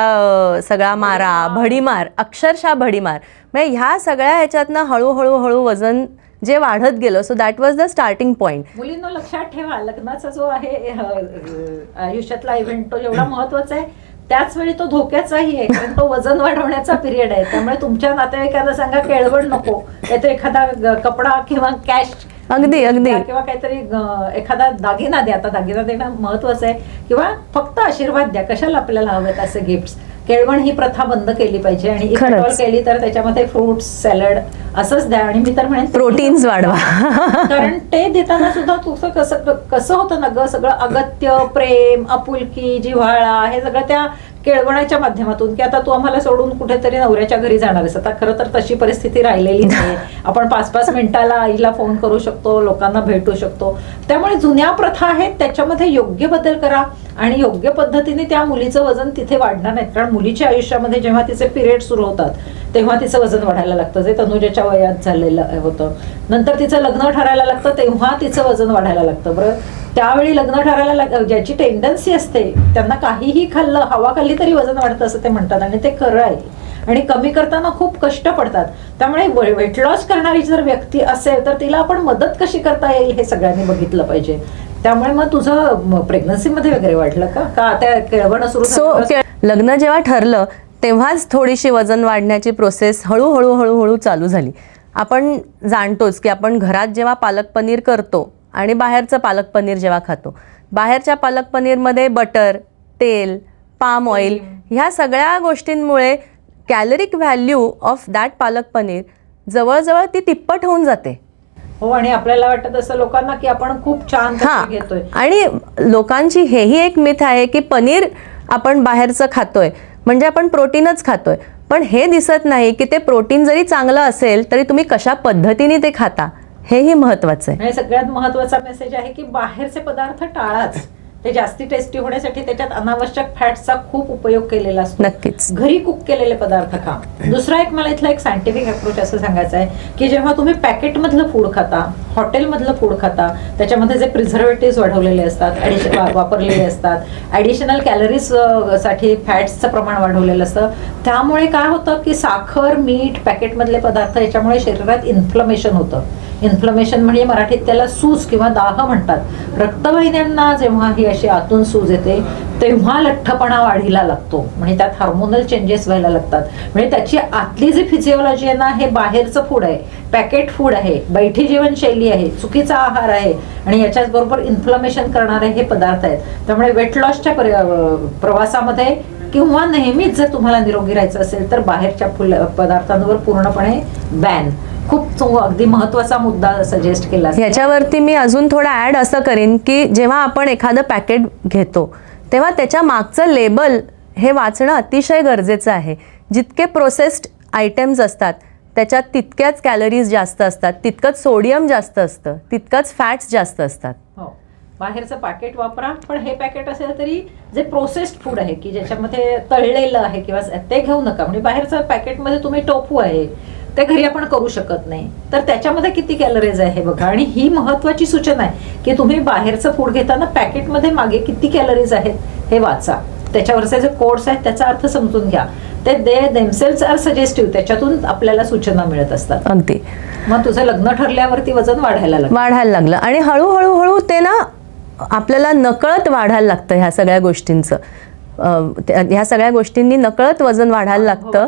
सगळा मारा, भडीमार, अक्षरशः भडीमार, म्हणजे ह्या सगळ्या ह्याच्यातनं हळूहळू वजन जे वाढत गेलं. So that was the starting point. मुलींना लक्षात ठेवा, लग्नाचा जो आहे आयुष्यातला इव्हेंट तो जेवढा महत्वाचा आहे त्याच वेळी तो धोक्याचाही आहे, कारण तो वजन वाढवण्याचा पिरियड आहे. त्यामुळे तुमच्या नातेवाईकांना सांगा केळवण नको, तर एखादा कपडा किंवा कॅश अगदी किंवा काहीतरी एखादा दागिना द्या. आता दागिना देणं महत्वाचं आहे, किंवा फक्त आशीर्वाद द्या. कशाला आपल्याला हवेत असे गिफ्ट्स? केळवण ही प्रथा बंद केली पाहिजे आणि इन्स्टॉल केली तर त्याच्यामध्ये फ्रुट्स, सॅलड असंच द्या. आणि मी तर म्हणेन प्रोटीन्स वाढवा, कारण ते देताना सुद्धा तुझं कसं होतं ना ग, सगळं अगत्य, प्रेम, आपुलकी, जिव्हाळा हे सगळं त्या केळवणाच्या माध्यमातून. की आता तू आम्हाला सोडून कुठेतरी नवऱ्याच्या घरी जाणार आहेस. आता खरं तर तशी परिस्थिती राहिलेली नाही. आपण 5-5 मिनिटाला आईला फोन करू शकतो, लोकांना भेटू शकतो. त्यामुळे जुन्या प्रथा आहेत त्याच्यामध्ये योग्य बदल करा आणि योग्य पद्धतीने त्या मुलीचं वजन तिथे वाढणार नाही. कारण मुलीच्या आयुष्यामध्ये जेव्हा तिचे पिरियड सुरू होतात तेव्हा तिचं वजन वाढायला लागतं, जे तनुजाच्या वयात झालेलं होतं. नंतर तिचं लग्न ठरायला लागतं तेव्हा तिचं वजन वाढायला लागतं. बरं, त्यावेळी लग्न ठरायला ज्याची टेंडन्सी असते त्यांना काहीही खाल्लं, हवा खाल्ली तरी वजन वाढतं असं ते म्हणतात. आणि ते खरं आहे. आणि कमी करताना खूप कष्ट पडतात. त्यामुळे वेट लॉस करणारी जर व्यक्ती असेल तर तिला आपण मदत कशी करता येईल हे सगळ्यांनी बघितलं पाहिजे. त्यामुळे मग तुझं प्रेग्नन्सी मध्ये वगैरे वाढलं का त्या केळवण सुरू? लग्न जेव्हा ठरलं तेव्हाच थोडीशी वजन वाढण्याची प्रोसेस हळूहळू चालू झाली. आपण जाणतोच की आपण घरात जेव्हा पालक पनीर करतो आणि बाहेरचं पालक पनीर जेव्हा खातो, बाहेरच्या पालक पनीरमध्ये बटर, तेल, पाम ऑइल ह्या सगळ्या गोष्टींमुळे कॅलरिक value of that palak paneer जवळजवळ ती तिप्पट होऊन जाते. हो, आणि आपल्याला वाटत असं लोकांना की आपण खूप छान घेतोय. आणि लोकांची हेही एक मिथ आहे की पनीर आपण बाहेरचं खातोय म्हणजे आपण प्रोटीनच खातोय. पण हे दिसत नाही की ते प्रोटीन जरी चांगलं असेल तरी तुम्ही कशा पद्धतीने ते खाता हेही महत्वाचं आहे. सगळ्यात महत्वाचा मेसेज आहे की बाहेरचे पदार्थ टाळाच. ते जास्ती टेस्टी होण्यासाठी त्याच्यात अनावश्यक फॅट्सचा खूप उपयोग केलेला असतो. नक्कीच घरी कुक केलेले पदार्थ खा. दुसरा एक मला इथला एक सायंटिफिक अप्रोच असं सांगायचं आहे की जेव्हा तुम्ही पॅकेटमधलं फूड खाता, हॉटेलमधलं फूड खाता, त्याच्यामध्ये जे प्रिझर्वेटिव्ह वाढवलेले असतात, वापरलेले असतात, ॲडिशनल कॅलरीज साठी फॅट्सचं प्रमाण वाढवलेलं असतं. त्यामुळे काय होतं की साखर, मीठ, पॅकेटमधले पदार्थ याच्यामुळे शरीरात इन्फ्लमेशन होतं. इन्फ्लमेशन म्हणजे मराठीत त्याला सूज किंवा दाह म्हणतात. रक्तवाहिन्यांना जेव्हा ही अशी आतून सूज येते तेव्हा लठ्ठपणा वाढीला लागतो, म्हणजे त्यात हार्मोनल चेंजेस व्हायला लागतात. म्हणजे त्याची आतली जी फिजिओलॉजी आहे ना, हे बाहेरचं फूड आहे, पॅकेट फूड आहे, बैठी जीवनशैली आहे, चुकीचा आहार आहे आणि याच्याच बरोबर इन्फ्लमेशन करणारे हे पदार्थ आहेत. त्यामुळे वेट लॉसच्या प्रवासामध्ये किंवा नेहमीच जर तुम्हाला निरोगी राहायचं असेल तर बाहेरच्या पदार्थांवर पूर्णपणे बॅन. खूप अगदी महत्वाचा मुद्दा सजेस्ट केला. ह्याच्यावरती मी अजून थोडा ॲड असं करीन की जेव्हा आपण एखादं पॅकेट घेतो तेव्हा त्याच्या मागचं लेबल हे वाचणं अतिशय गरजेचं आहे. जितके प्रोसेस्ड आयटम्स असतात त्याच्यात तितक्याच कॅलरीज जास्त असतात, तितकंच सोडियम जास्त असतं, तितकंच फॅट्स जास्त असतात. हो, बाहेरचं पॅकेट वापरा, पण हे पॅकेट असेल तरी जे प्रोसेस्ड फूड आहे की ज्याच्यामध्ये तळलेलं आहे किंवा ते घेऊ नका. म्हणजे बाहेरचं पॅकेटमध्ये तुम्ही टोफू आहे ते घरी आपण करू शकत नाही, तर त्याच्यामध्ये किती कॅलरीज आहे हे बघा. आणि ही महत्वाची सूचना आहे की तुम्ही बाहेरचं फूड घेताना पॅकेटमध्ये मागे किती कॅलरीज आहेत हे वाचा. त्याच्यावरचे जे कोड्स आहेत त्याचा अर्थ समजून घ्या. ते देमसेल्स आर सजेस्टिव्ह, त्याच्यातून आपल्याला सूचना मिळत असतात. अगदी. मग तुझं लग्न ठरल्यावरती वजन वाढायला लागलं आणि हळूहळू ते ना आपल्याला नकळत वाढायला लागतं. ह्या सगळ्या गोष्टींचं ह्या सगळ्या गोष्टींनी नकळत वजन वाढायला लागतं.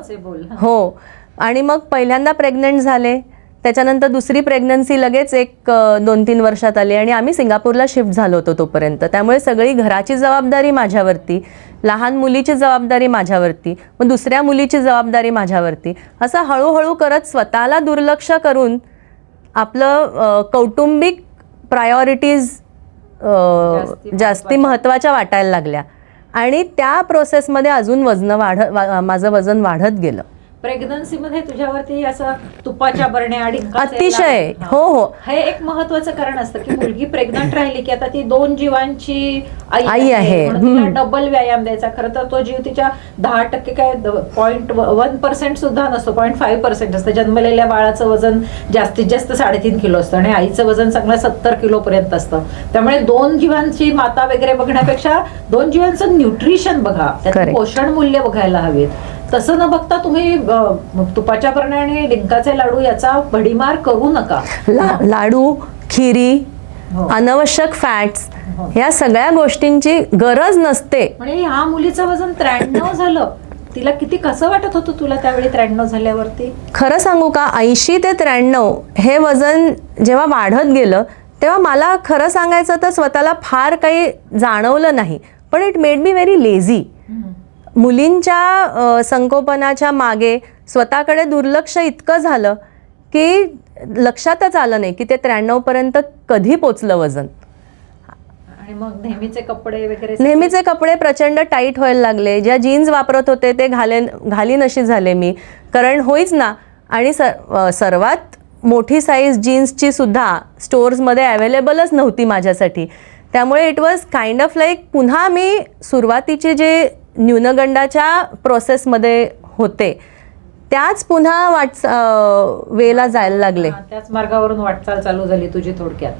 हो. आणि मग पहिल्यांदा प्रेग्नंट झाले, त्याच्यानंतर दुसरी प्रेग्नन्सी लगेच 1-2-3 वर्षात आली आणि आम्ही सिंगापूरला शिफ्ट झालो होतो तोपर्यंत. त्यामुळे सगळी घराची जबाबदारी माझ्यावरती, लहान मुलीची जबाबदारी माझ्यावरती, मग दुसऱ्या मुलीची जबाबदारी माझ्यावरती. असं हळूहळू करत स्वतःला दुर्लक्ष करून आपलं कौटुंबिक प्रायोरिटीज जास्ती महत्त्वाच्या वाटायला लागल्या आणि त्या प्रोसेसमध्ये अजून माझं वजन वाढत गेलं. प्रेग्नन्सीमध्ये तुझ्यावरती असं तुपाच्या बरण्या अतिशय. हो. हे एक महत्वाचं कारण असतं की मुलगी प्रेग्नंट राहिली की आता ती 2 जीवांची आई आहे, डबल व्यायाम द्यायचा. खरं तर तो जीव तिच्या 10% काय 0.1% सुद्धा नसतो, 0.5% असतं. जन्मलेल्या बाळाचं वजन जास्तीत जास्त 3.5 किलो असतं आणि आईचं वजन चांगलं 70 किलो पर्यंत असतं. त्यामुळे 2 जीवांची माता वगैरे बघण्यापेक्षा 2 जीवांचं न्यूट्रिशन बघा, त्याचं पोषण मूल्य बघायला हवेत. तसं न बघता तुम्ही तुपाच्या बरण्या आणि डिंकाचे लाडू याचा भडीमार करू नका. लाडू, खिरी, अनावश्यक फॅट्स या सगळ्या गोष्टींची गरज नसते. म्हणजे ह्या मुलीचं वजन 93 झालं, तिला किती कसं वाटत होतं तुला त्यावेळी 93 झाल्यावरती? खरं सांगू का, 80 ते 93 हे वजन जेव्हा वाढत गेलं तेव्हा मला खरं सांगायचं तर स्वतःला फार काही जाणवलं नाही, पण it made me very lazy. मुलींच्या संगोपनाच्या मागे स्वतःकडे दुर्लक्ष इतकं झालं की लक्षातच आलं नाही की ते 93 पर्यंत कधी पोचलं वजन. आणि मग नेहमीचे कपडे प्रचंड टाईट व्हायला लागले. ज्या जीन्स वापरत होते ते घालीनशी झाले मी, कारण होईच ना. आणि सर्वात मोठी साईज जीन्सची सुद्धा स्टोर्समध्ये अवेलेबलच नव्हती माझ्यासाठी. त्यामुळे it was kind of like पुन्हा मी सुरुवातीचे जे न्यूनगंडाच्या प्रोसेसमध्ये होते त्याच पुन्हा वेला जायला लागले. त्याच मार्गावरून वाटचाल चालू झाली तुझी थोडक्यात.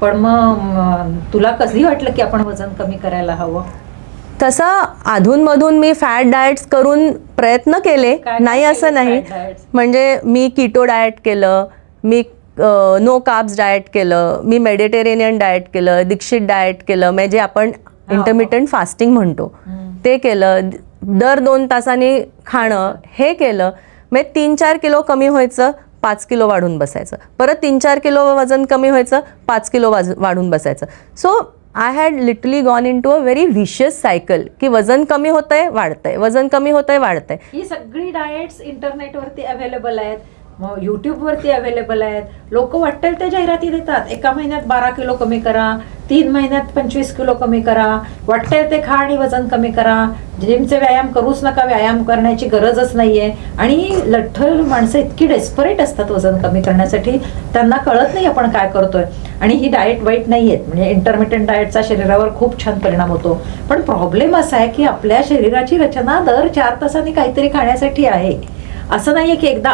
पण मग तुला कधी वाटलं की आपण वजन कमी करायला हवं? तसं अधूनमधून मी फॅट डाएट्स करून प्रयत्न केले, नाही असं नाही. म्हणजे मी कीटो डाएट केलं, मी नो कार्ब्स डाएट केलं, मी मेडिटेरेनियन डाएट केलं, दीक्षित डाएट केलं, म्हणजे आपण इंटरमिटंट फास्टिंग म्हणतो ते केलं. दर 2 तासांनी खाणं हे केलं. मग 3-4 किलो कमी व्हायचं, 5 किलो वाढून बसायचं, परत 3-4 किलो वजन कमी व्हायचं, 5 किलो वाढून बसायचं. So I had literally gone in to a very vicious cycle की वजन कमी होतंय वाढतंय, वजन कमी होतंय वाढतंय. ही सगळी डाएट्स इंटरनेटवरती अवेलेबल आहेत, यूट्यूबवरती अवेलेबल आहेत. लोक वाटेल त्या जाहिराती देतात, 1 महिन्यात 12 किलो कमी करा, 3 महिन्यात 25 किलो कमी करा, वाटेल ते खा आणि वजन कमी करा, जिमचे व्यायाम करूच नका, व्यायाम करण्याची गरजच नाहीये. आणि लठ्ठल माणसं इतकी डेस्परेट असतात वजन कमी करण्यासाठी, त्यांना कळत नाही आपण काय करतोय. आणि ही डाएट वाईट नाही आहेत, म्हणजे इंटरमिटंट डाएटचा शरीरावर खूप छान परिणाम होतो. पण प्रॉब्लेम असा आहे की आपल्या शरीराची रचना दर 4 तासांनी काहीतरी खाण्यासाठी आहे. असं नाहीये की एकदा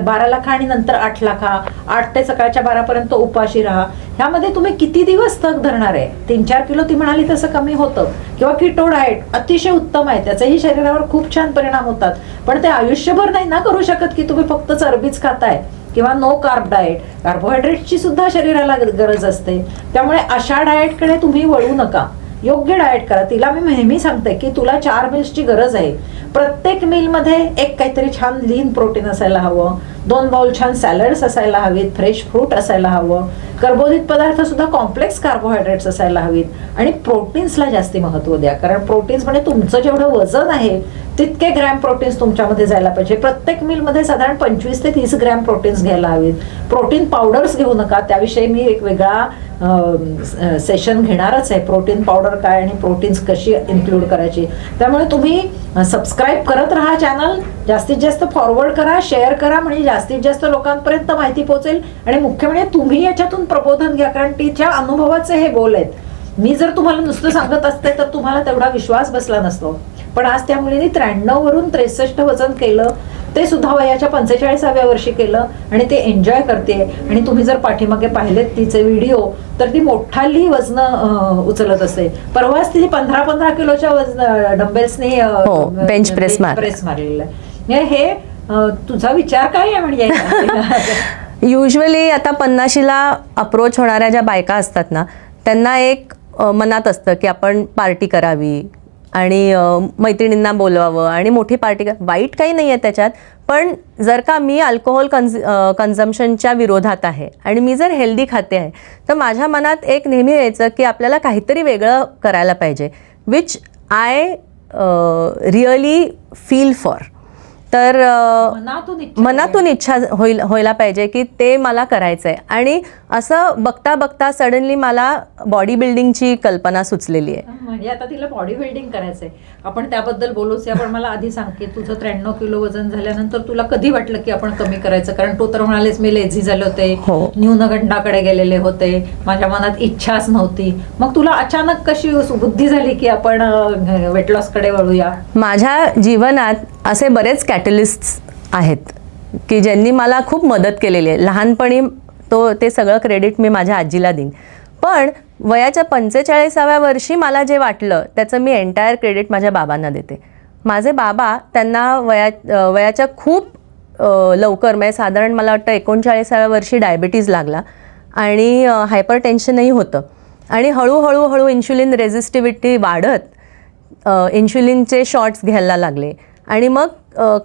12ला खा आणि नंतर 8ला खा, 8 ते सकाळच्या 12 पर्यंत उपाशी राहा. ह्यामध्ये तुम्ही किती दिवस तग धरणार आहे? 3-4 किलो ती म्हणाली तसं कमी होतं. किंवा कीटो डाएट अतिशय उत्तम आहे, त्याचेही शरीरावर खूप छान परिणाम होतात. पण ते आयुष्यभर नाही ना करू शकत की तुम्ही फक्त चरबीच खाताय. किंवा नो कार्ब डाएट, कार्बोहायड्रेटची सुद्धा शरीराला गरज असते. त्यामुळे अशा डाएटकडे तुम्ही वळू नका, योग्य डाएट करा. तिला मी नेहमी सांगते की तुला 4 मील्सची गरज आहे. प्रत्येक मीलमध्ये एक काहीतरी छान लीन प्रोटीन असायला हवं, 2 बाउल छान सॅलड्स असायला हवीत, फ्रेश फ्रूट असायला हवं, कर्बोदित पदार्थ सुद्धा कॉम्प्लेक्स कार्बोहायड्रेट्स असायला हवीत आणि प्रोटीन्सला जास्ती महत्त्व द्या. कारण प्रोटीन्स म्हणजे तुमचं जेवढं वजन आहे तितके ग्रॅम प्रोटीन्स तुमच्यामध्ये जायला पाहिजे. प्रत्येक मीलमध्ये साधारण 25 ते 30 ग्रॅम प्रोटीन्स घ्यायला हवीत. प्रोटीन पावडर्स घेऊ नका, त्याविषयी मी एक वेगळा सेशन घेणारच आहे, प्रोटीन पावडर काय आणि प्रोटीन्स कशी इन्क्लूड करायची. त्यामुळे तुम्ही सबस्क्राईब करत राहा चॅनल, जास्तीत जास्त फॉरवर्ड करा, शेअर करा, म्हणजे जास्तीत जास्त लोकांपर्यंत माहिती पोहोचेल. आणि मुख्य म्हणजे तुम्ही याच्यातून प्रबोधन घ्या, कारण तिच्या अनुभवाचे हे बोल आहेत. मी जर तुम्हाला नुसतं सांगत असते तर तुम्हाला तेवढा विश्वास बसला नसतो. पण आज त्या मुलीने 93 वरून 63 वजन केलं, ते सुद्धा वयाच्या 45व्या वर्षी केलं आणि ते एन्जॉय करते. आणि तुम्ही जर पाठीमागे पाहिलेत तिचे व्हिडिओ तर ती मोठाली वजन उचलत असते. परवाच ती 15 किलोच्या वजन डंबेल्सने बेंच प्रेस मारलेलं आहे. हे तुझा विचार काय आहे म्हणजे? युजली आता 50ला अप्रोच होणाऱ्या ज्या बायका असतात ना, त्यांना एक मनात असतं की आपण पार्टी करावी आणि मैत्रिणींना बोलवावं आणि मोठी पार्टी वाईट काही नाही आहे त्याच्यात. पण जर का मी अल्कोहोल कन्झम्पशनच्या विरोधात आहे आणि मी जर हेल्दी खाते आहे तर माझ्या मनात एक नेहमी यायचं की आपल्याला काहीतरी वेगळं करायला पाहिजे, which I really feel for. तर मनातून इच्छा व्हायला पाहिजे की ते मला करायचं आहे. आणि असं बघता बघता सडनली मला बॉडी बिल्डिंगची कल्पना सुचलेली आहे. म्हणजे आता तिला बॉडी बिल्डिंग करायचंय, आपण त्याबद्दल बोलूच. पण मला आधी सांग की तुझं 93 किलो वजन झाल्यानंतर तुला कधी वाटलं की आपण कमी करायचं? कारण तू तर म्हणालेस मी लेझी झाले होते, न्यूनगंडाकडे गेलेले होते, माझ्या मनात इच्छाच नव्हती. मग तुला अचानक कशी बुद्धी झाली की आपण वेट लॉस कडे वळूया? माझ्या जीवनात असे बरेच कॅटलिस्ट आहेत की ज्यांनी मला खूप मदत केलेली आहे. लहानपणी ते सगळं क्रेडिट मी माझ्या आजीला देईन, पण वयाच्या 45व्या वर्षी मला जे वाटलं त्याचं मी एंटायर क्रेडिट माझ्या बाबांना देते. माझे बाबा, त्यांना वयाच्या खूप लवकर, म्हणजे साधारण मला वाटतं 39व्या वर्षी डायबिटीज लागला आणि हायपर टेन्शनही होतं. आणि हळूहळू इन्शुलिन रेझिस्टिव्हिटी वाढत इन्शुलिनचे शॉट्स घ्यायला लागले आणि मग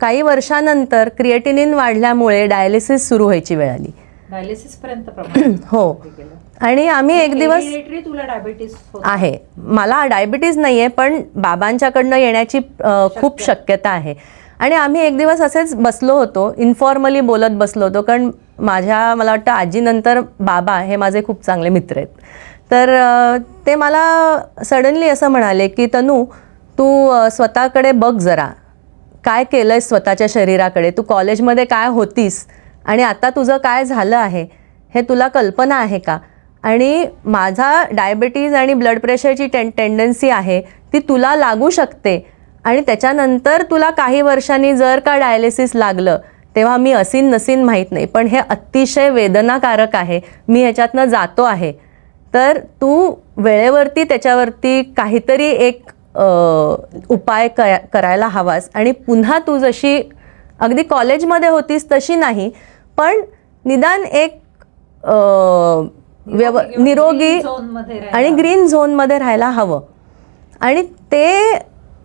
काही वर्षानंतर क्रिएटिनिन वाढल्यामुळे डायलिसिस सुरू व्हायची वेळ आली. डायलिसिस पर्यंत हो. आणि आम्ही एक दिवस तुला डायबिटीस आहे, मला डायबिटीज नाही आहे, पण बाबांच्याकडनं येण्याची खूप शक्यता आहे. आणि आम्ही एक दिवस असेच बसलो होतो, इन्फॉर्मली बोलत बसलो होतो, कारण मला वाटतं आजीनंतर बाबा हे माझे खूप चांगले मित्र आहेत. तर ते मला सडनली असं म्हणाले की तनू, तू स्वतःकडे बघ जरा, काय केलं आहे स्वतःच्या शरीराकडे, तू कॉलेजमध्ये काय होतीस आणि आता तुझं काय झालं आहे हे तुला कल्पना आहे का? आणि माझा डायबिटीज आणि ब्लड प्रेशरची टेंडन्सी आहे ती तुला लागू शकते आणि त्याच्यानंतर तुला काही वर्षांनी जर का डायलिसिस लागलं तेव्हा मी असीन नसीन माहीत नाही, पण हे अतिशय वेदनाकारक आहे, मी ह्याच्यातनं जातो आहे. तर तू वेळेवरती त्याच्यावरती काहीतरी एक उपाय करायला हवास आणि पुन्हा तू जशी अगदी कॉलेजमध्ये होतीस तशी नाही, पण निदान एक निरोगी आणि ग्रीन झोनमध्ये राहायला हवं. आणि ते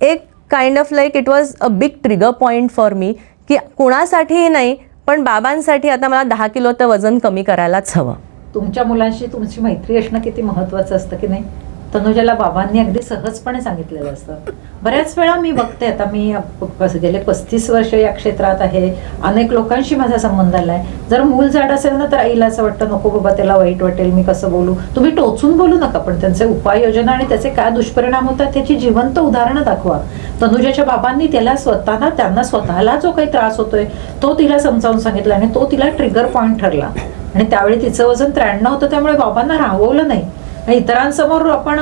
एक kind of like it was a big trigger point for me की कुणासाठीही नाही, पण बाबांसाठी आता मला 10 किलो तर वजन कमी करायलाच हवं. तुमच्या मुलांशी तुमची मैत्री असणं किती महत्त्वाचं असतं की नाही? तनुजाला बाबांनी अगदी सहजपणे सांगितलेलं असतं. बऱ्याच वेळा मी बघते, आता मी गेले 35 वर्ष या क्षेत्रात आहे, अनेक लोकांशी माझा संबंध आलाय. जर मूल जाड असेल ना तर आईला असं वाटतं नको बाबा त्याला वाईट वाटेल, मी कसं बोलू. तुम्ही टोचून बोलू नका, पण त्यांचे उपाययोजना आणि त्याचे काय दुष्परिणाम होतात त्याची जिवंत उदाहरणं दाखवा. तनुजाच्या बाबांनी त्यांना स्वतःला जो काही त्रास होतोय तो तिला समजावून सांगितला आणि तो तिला ट्रिगर पॉईंट ठरला. आणि त्यावेळी तिचं वजन 93 होतं, त्यामुळे बाबांना राहवलं नाही. इतरांसमोर आपण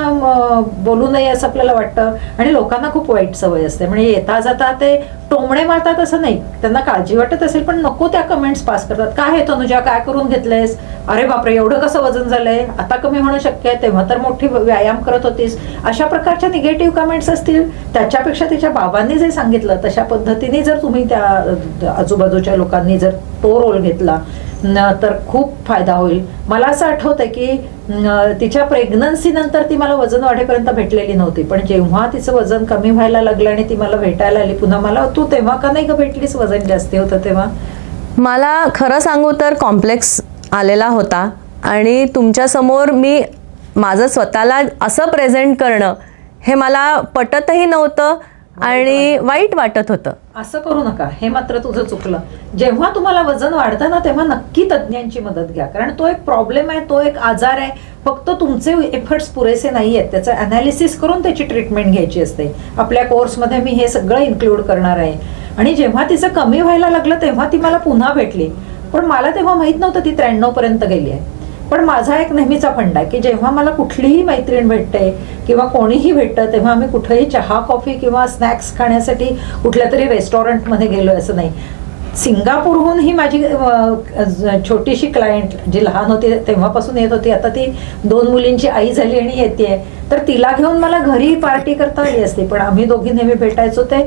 बोलू नये असं आपल्याला वाटतं आणि लोकांना खूप वाईट सवय असते. म्हणजे येता जाता ते टोमणे मारतात असं नाही, त्यांना काळजी वाटत असेल पण नको त्या कमेंट्स पास करतात. काय आहे तनुजा, काय करून घेतलेस, अरे बापरे एवढं कसं वजन झालंय, आता कमी होणं शक्य आहे, तेव्हा तर मोठी व्यायाम करत होतीस. अशा प्रकारच्या निगेटिव्ह कमेंट्स असतील. त्याच्यापेक्षा तिच्या बाबांनी जे सांगितलं तशा पद्धतीने जर तुम्ही त्या आजूबाजूच्या लोकांनी जर तो रोल घेतला तर खूप फायदा होईल. मला असं आठवतंय की तिच्या प्रेग्नन्सी नंतर ती मला वजन वाढेपर्यंत भेटलेली नव्हती, पण जेव्हा तिचं वजन कमी व्हायला लागलं आणि ती मला भेटायला आली पुन्हा, मला तू तेव्हा का नाही ग भेटलीस, वजन जास्ती होतं तेव्हा? मला खरं सांगू तर कॉम्प्लेक्स आलेला होता आणि तुमच्यासमोर मी माझं स्वतःला असं प्रेझेंट करणं हे मला पटतही नव्हतं आणि वाईट वाटत होतं. असं करू नका, हे मात्र तुझं चुकलं. जेव्हा तुम्हाला वजन वाढतं ना तेव्हा नक्की तज्ज्ञांची मदत घ्या, कारण तो एक प्रॉब्लेम आहे, तो एक आजार आहे. फक्त तुमचे एफर्ट्स पुरेसे नाही आहेत, त्याचं अनालिसिस करून त्याची ट्रीटमेंट घ्यायची असते. आपल्या कोर्समध्ये मी हे सगळं इन्क्लूड करणार आहे. आणि जेव्हा तिचं कमी व्हायला लागलं तेव्हा ती मला पुन्हा भेटली, पण मला तेव्हा माहित नव्हतं ती 93 पर्यंत गेली आहे. पण माझा एक नेहमीचा फंडा आहे की जेव्हा मला कुठलीही मैत्रीण भेटते किंवा कोणीही भेटतं तेव्हा आम्ही कुठेही चहा कॉफी किंवा स्नॅक्स खाण्यासाठी कुठल्या तरी रेस्टॉरंटमध्ये गेलो असं नाही. सिंगापूरहून ही माझी छोटीशी क्लायंट जी लहान होती तेव्हापासून येत होती, आता ती 2 मुलींची आई झाली आणि येते, तर तिला घेऊन मला घरी पार्टी करता आली असते. पण आम्ही दोघी नेहमी भेटायचो ते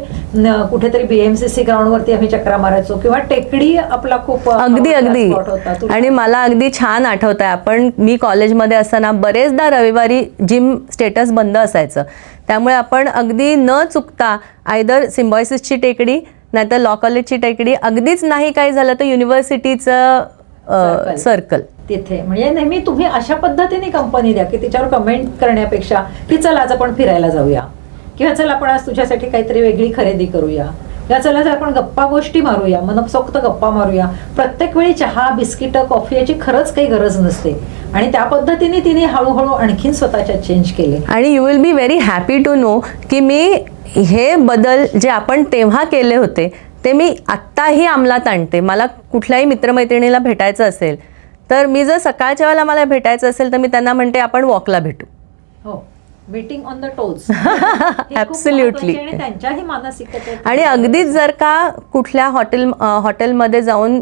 कुठेतरी BMCC ग्राउंडवरती आम्ही चक्रा मारायचो किंवा टेकडी आपला खूप अगदी अगदी. spot होता. आणि मला अगदी छान आठवत आहे, मी कॉलेजमध्ये असताना बरेचदा रविवारी जिम स्टेटस बंद असायचं, त्यामुळे आपण अगदी न चुकता आयदर सिम्बॉयसिसची टेकडी नाहीतर लॉ कॉलेजची टेकडी, अगदीच नाही काही झालं तर युनिव्हर्सिटीचं सर्कल तिथे. म्हणजे नेहमी तुम्ही अशा पद्धतीने कंपनी द्या की तिच्यावर कमेंट करण्यापेक्षा की चल आज आपण फिरायला जाऊया, किंवा चल आपण आज तुझ्यासाठी काहीतरी वेगळी खरेदी करूया, किंवा चला आज आपण गप्पा गोष्टी मारूया, मनसोक्त गप्पा मारूया. प्रत्येक वेळी चहा बिस्किट कॉफी याची खरंच काही गरज नसते. आणि त्या पद्धतीने तिने हळूहळू आणखीन स्वतःच्या चेंज केले. आणि you will be very happy to know की मी हे बदल जे आपण तेव्हा केले होते ते मी आत्ताही अंमलात आणते. मला कुठल्याही मित्रमैत्रिणीला भेटायचं असेल तर मी जर सकाळच्या वेळेला मला भेटायचं असेल तर मी त्यांना म्हणते आपण वॉकला भेटू. हो, meeting on the tolls. Absolutely. आणि त्यांच्याही मानसिकतेत. आणि अगदीच जर का कुठल्या हॉटेलमध्ये जाऊन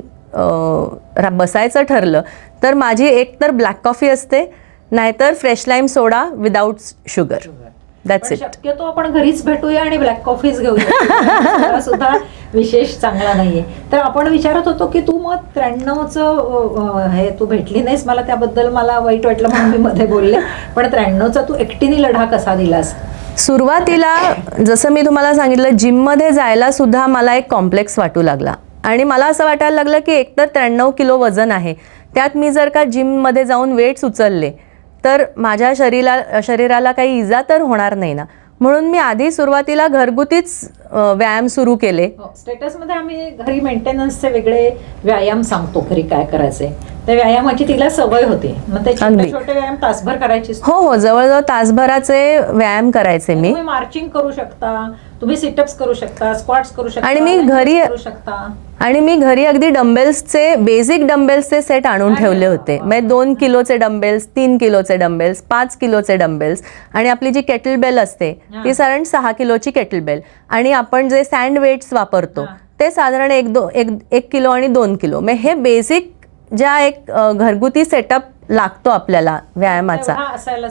बसायचं ठरलं तर माझी एक तर ब्लॅक कॉफी असते, नाहीतर fresh lime soda without sugar. That's it. शक्यतो आपण घरीच भेटूया आणि ब्लॅक कॉफीच घेऊया, सुद्धा विशेष चांगला नाहीये. तर आपण विचारत होतो की तू मग 93चं हे तू भेटली नाहीस, मला त्याबद्दल मला वाईट वाटलं म्हणून मी मध्ये बोलले. पण 93चा तू एकटीने लढा कसा दिलास? सुरुवातीला जसं मी तुम्हाला सांगितलं, जिममध्ये जायला सुद्धा मला एक कॉम्प्लेक्स वाटू लागला आणि मला असं वाटायला लागलं की एकतर 93 किलो वजन आहे, त्यात मी जर का जिममध्ये जाऊन वेट्स उचलले तर माझ्या शरीराला काही इजा तर होणार नाही ना. म्हणून मी आधी सुरुवातीला घरगुतीच व्यायाम सुरू केले. स्टेटसमध्ये आम्ही घरी मेंटेनन्सचे वेगळे व्यायाम सांगतो, घरी काय करायचे. त्या व्यायामाची तिला सवय होती, मग ते छोटे छोटे व्यायाम तासभर करायचे. हो, जवळजवळ तासभराचे व्यायाम करायचे मी. तुम्ही मार्चिंग करू शकता, तुम्ही सिटअप्स करू शकता, स्क्वॉट्स करू शकता, आणि मी घरी अगदी डंबेल्सचे बेसिक डंबेल्सचे सेट आणून ठेवले होते. म्हणजे 2 किलोचे डंबेल्स, 3 किलोचे डंबेल्स, 5 किलोचे डंबेल्स, आणि आपली जी केटल बेल असते ती साधारण 6 किलोची केटल बेल, आणि आपण जे सँड वेट्स वापरतो ते साधारण 1 किलो आणि 2 किलो. मग हे बेसिक ज्या एक घरगुती सेटअप लागतो आपल्याला व्यायामाचा,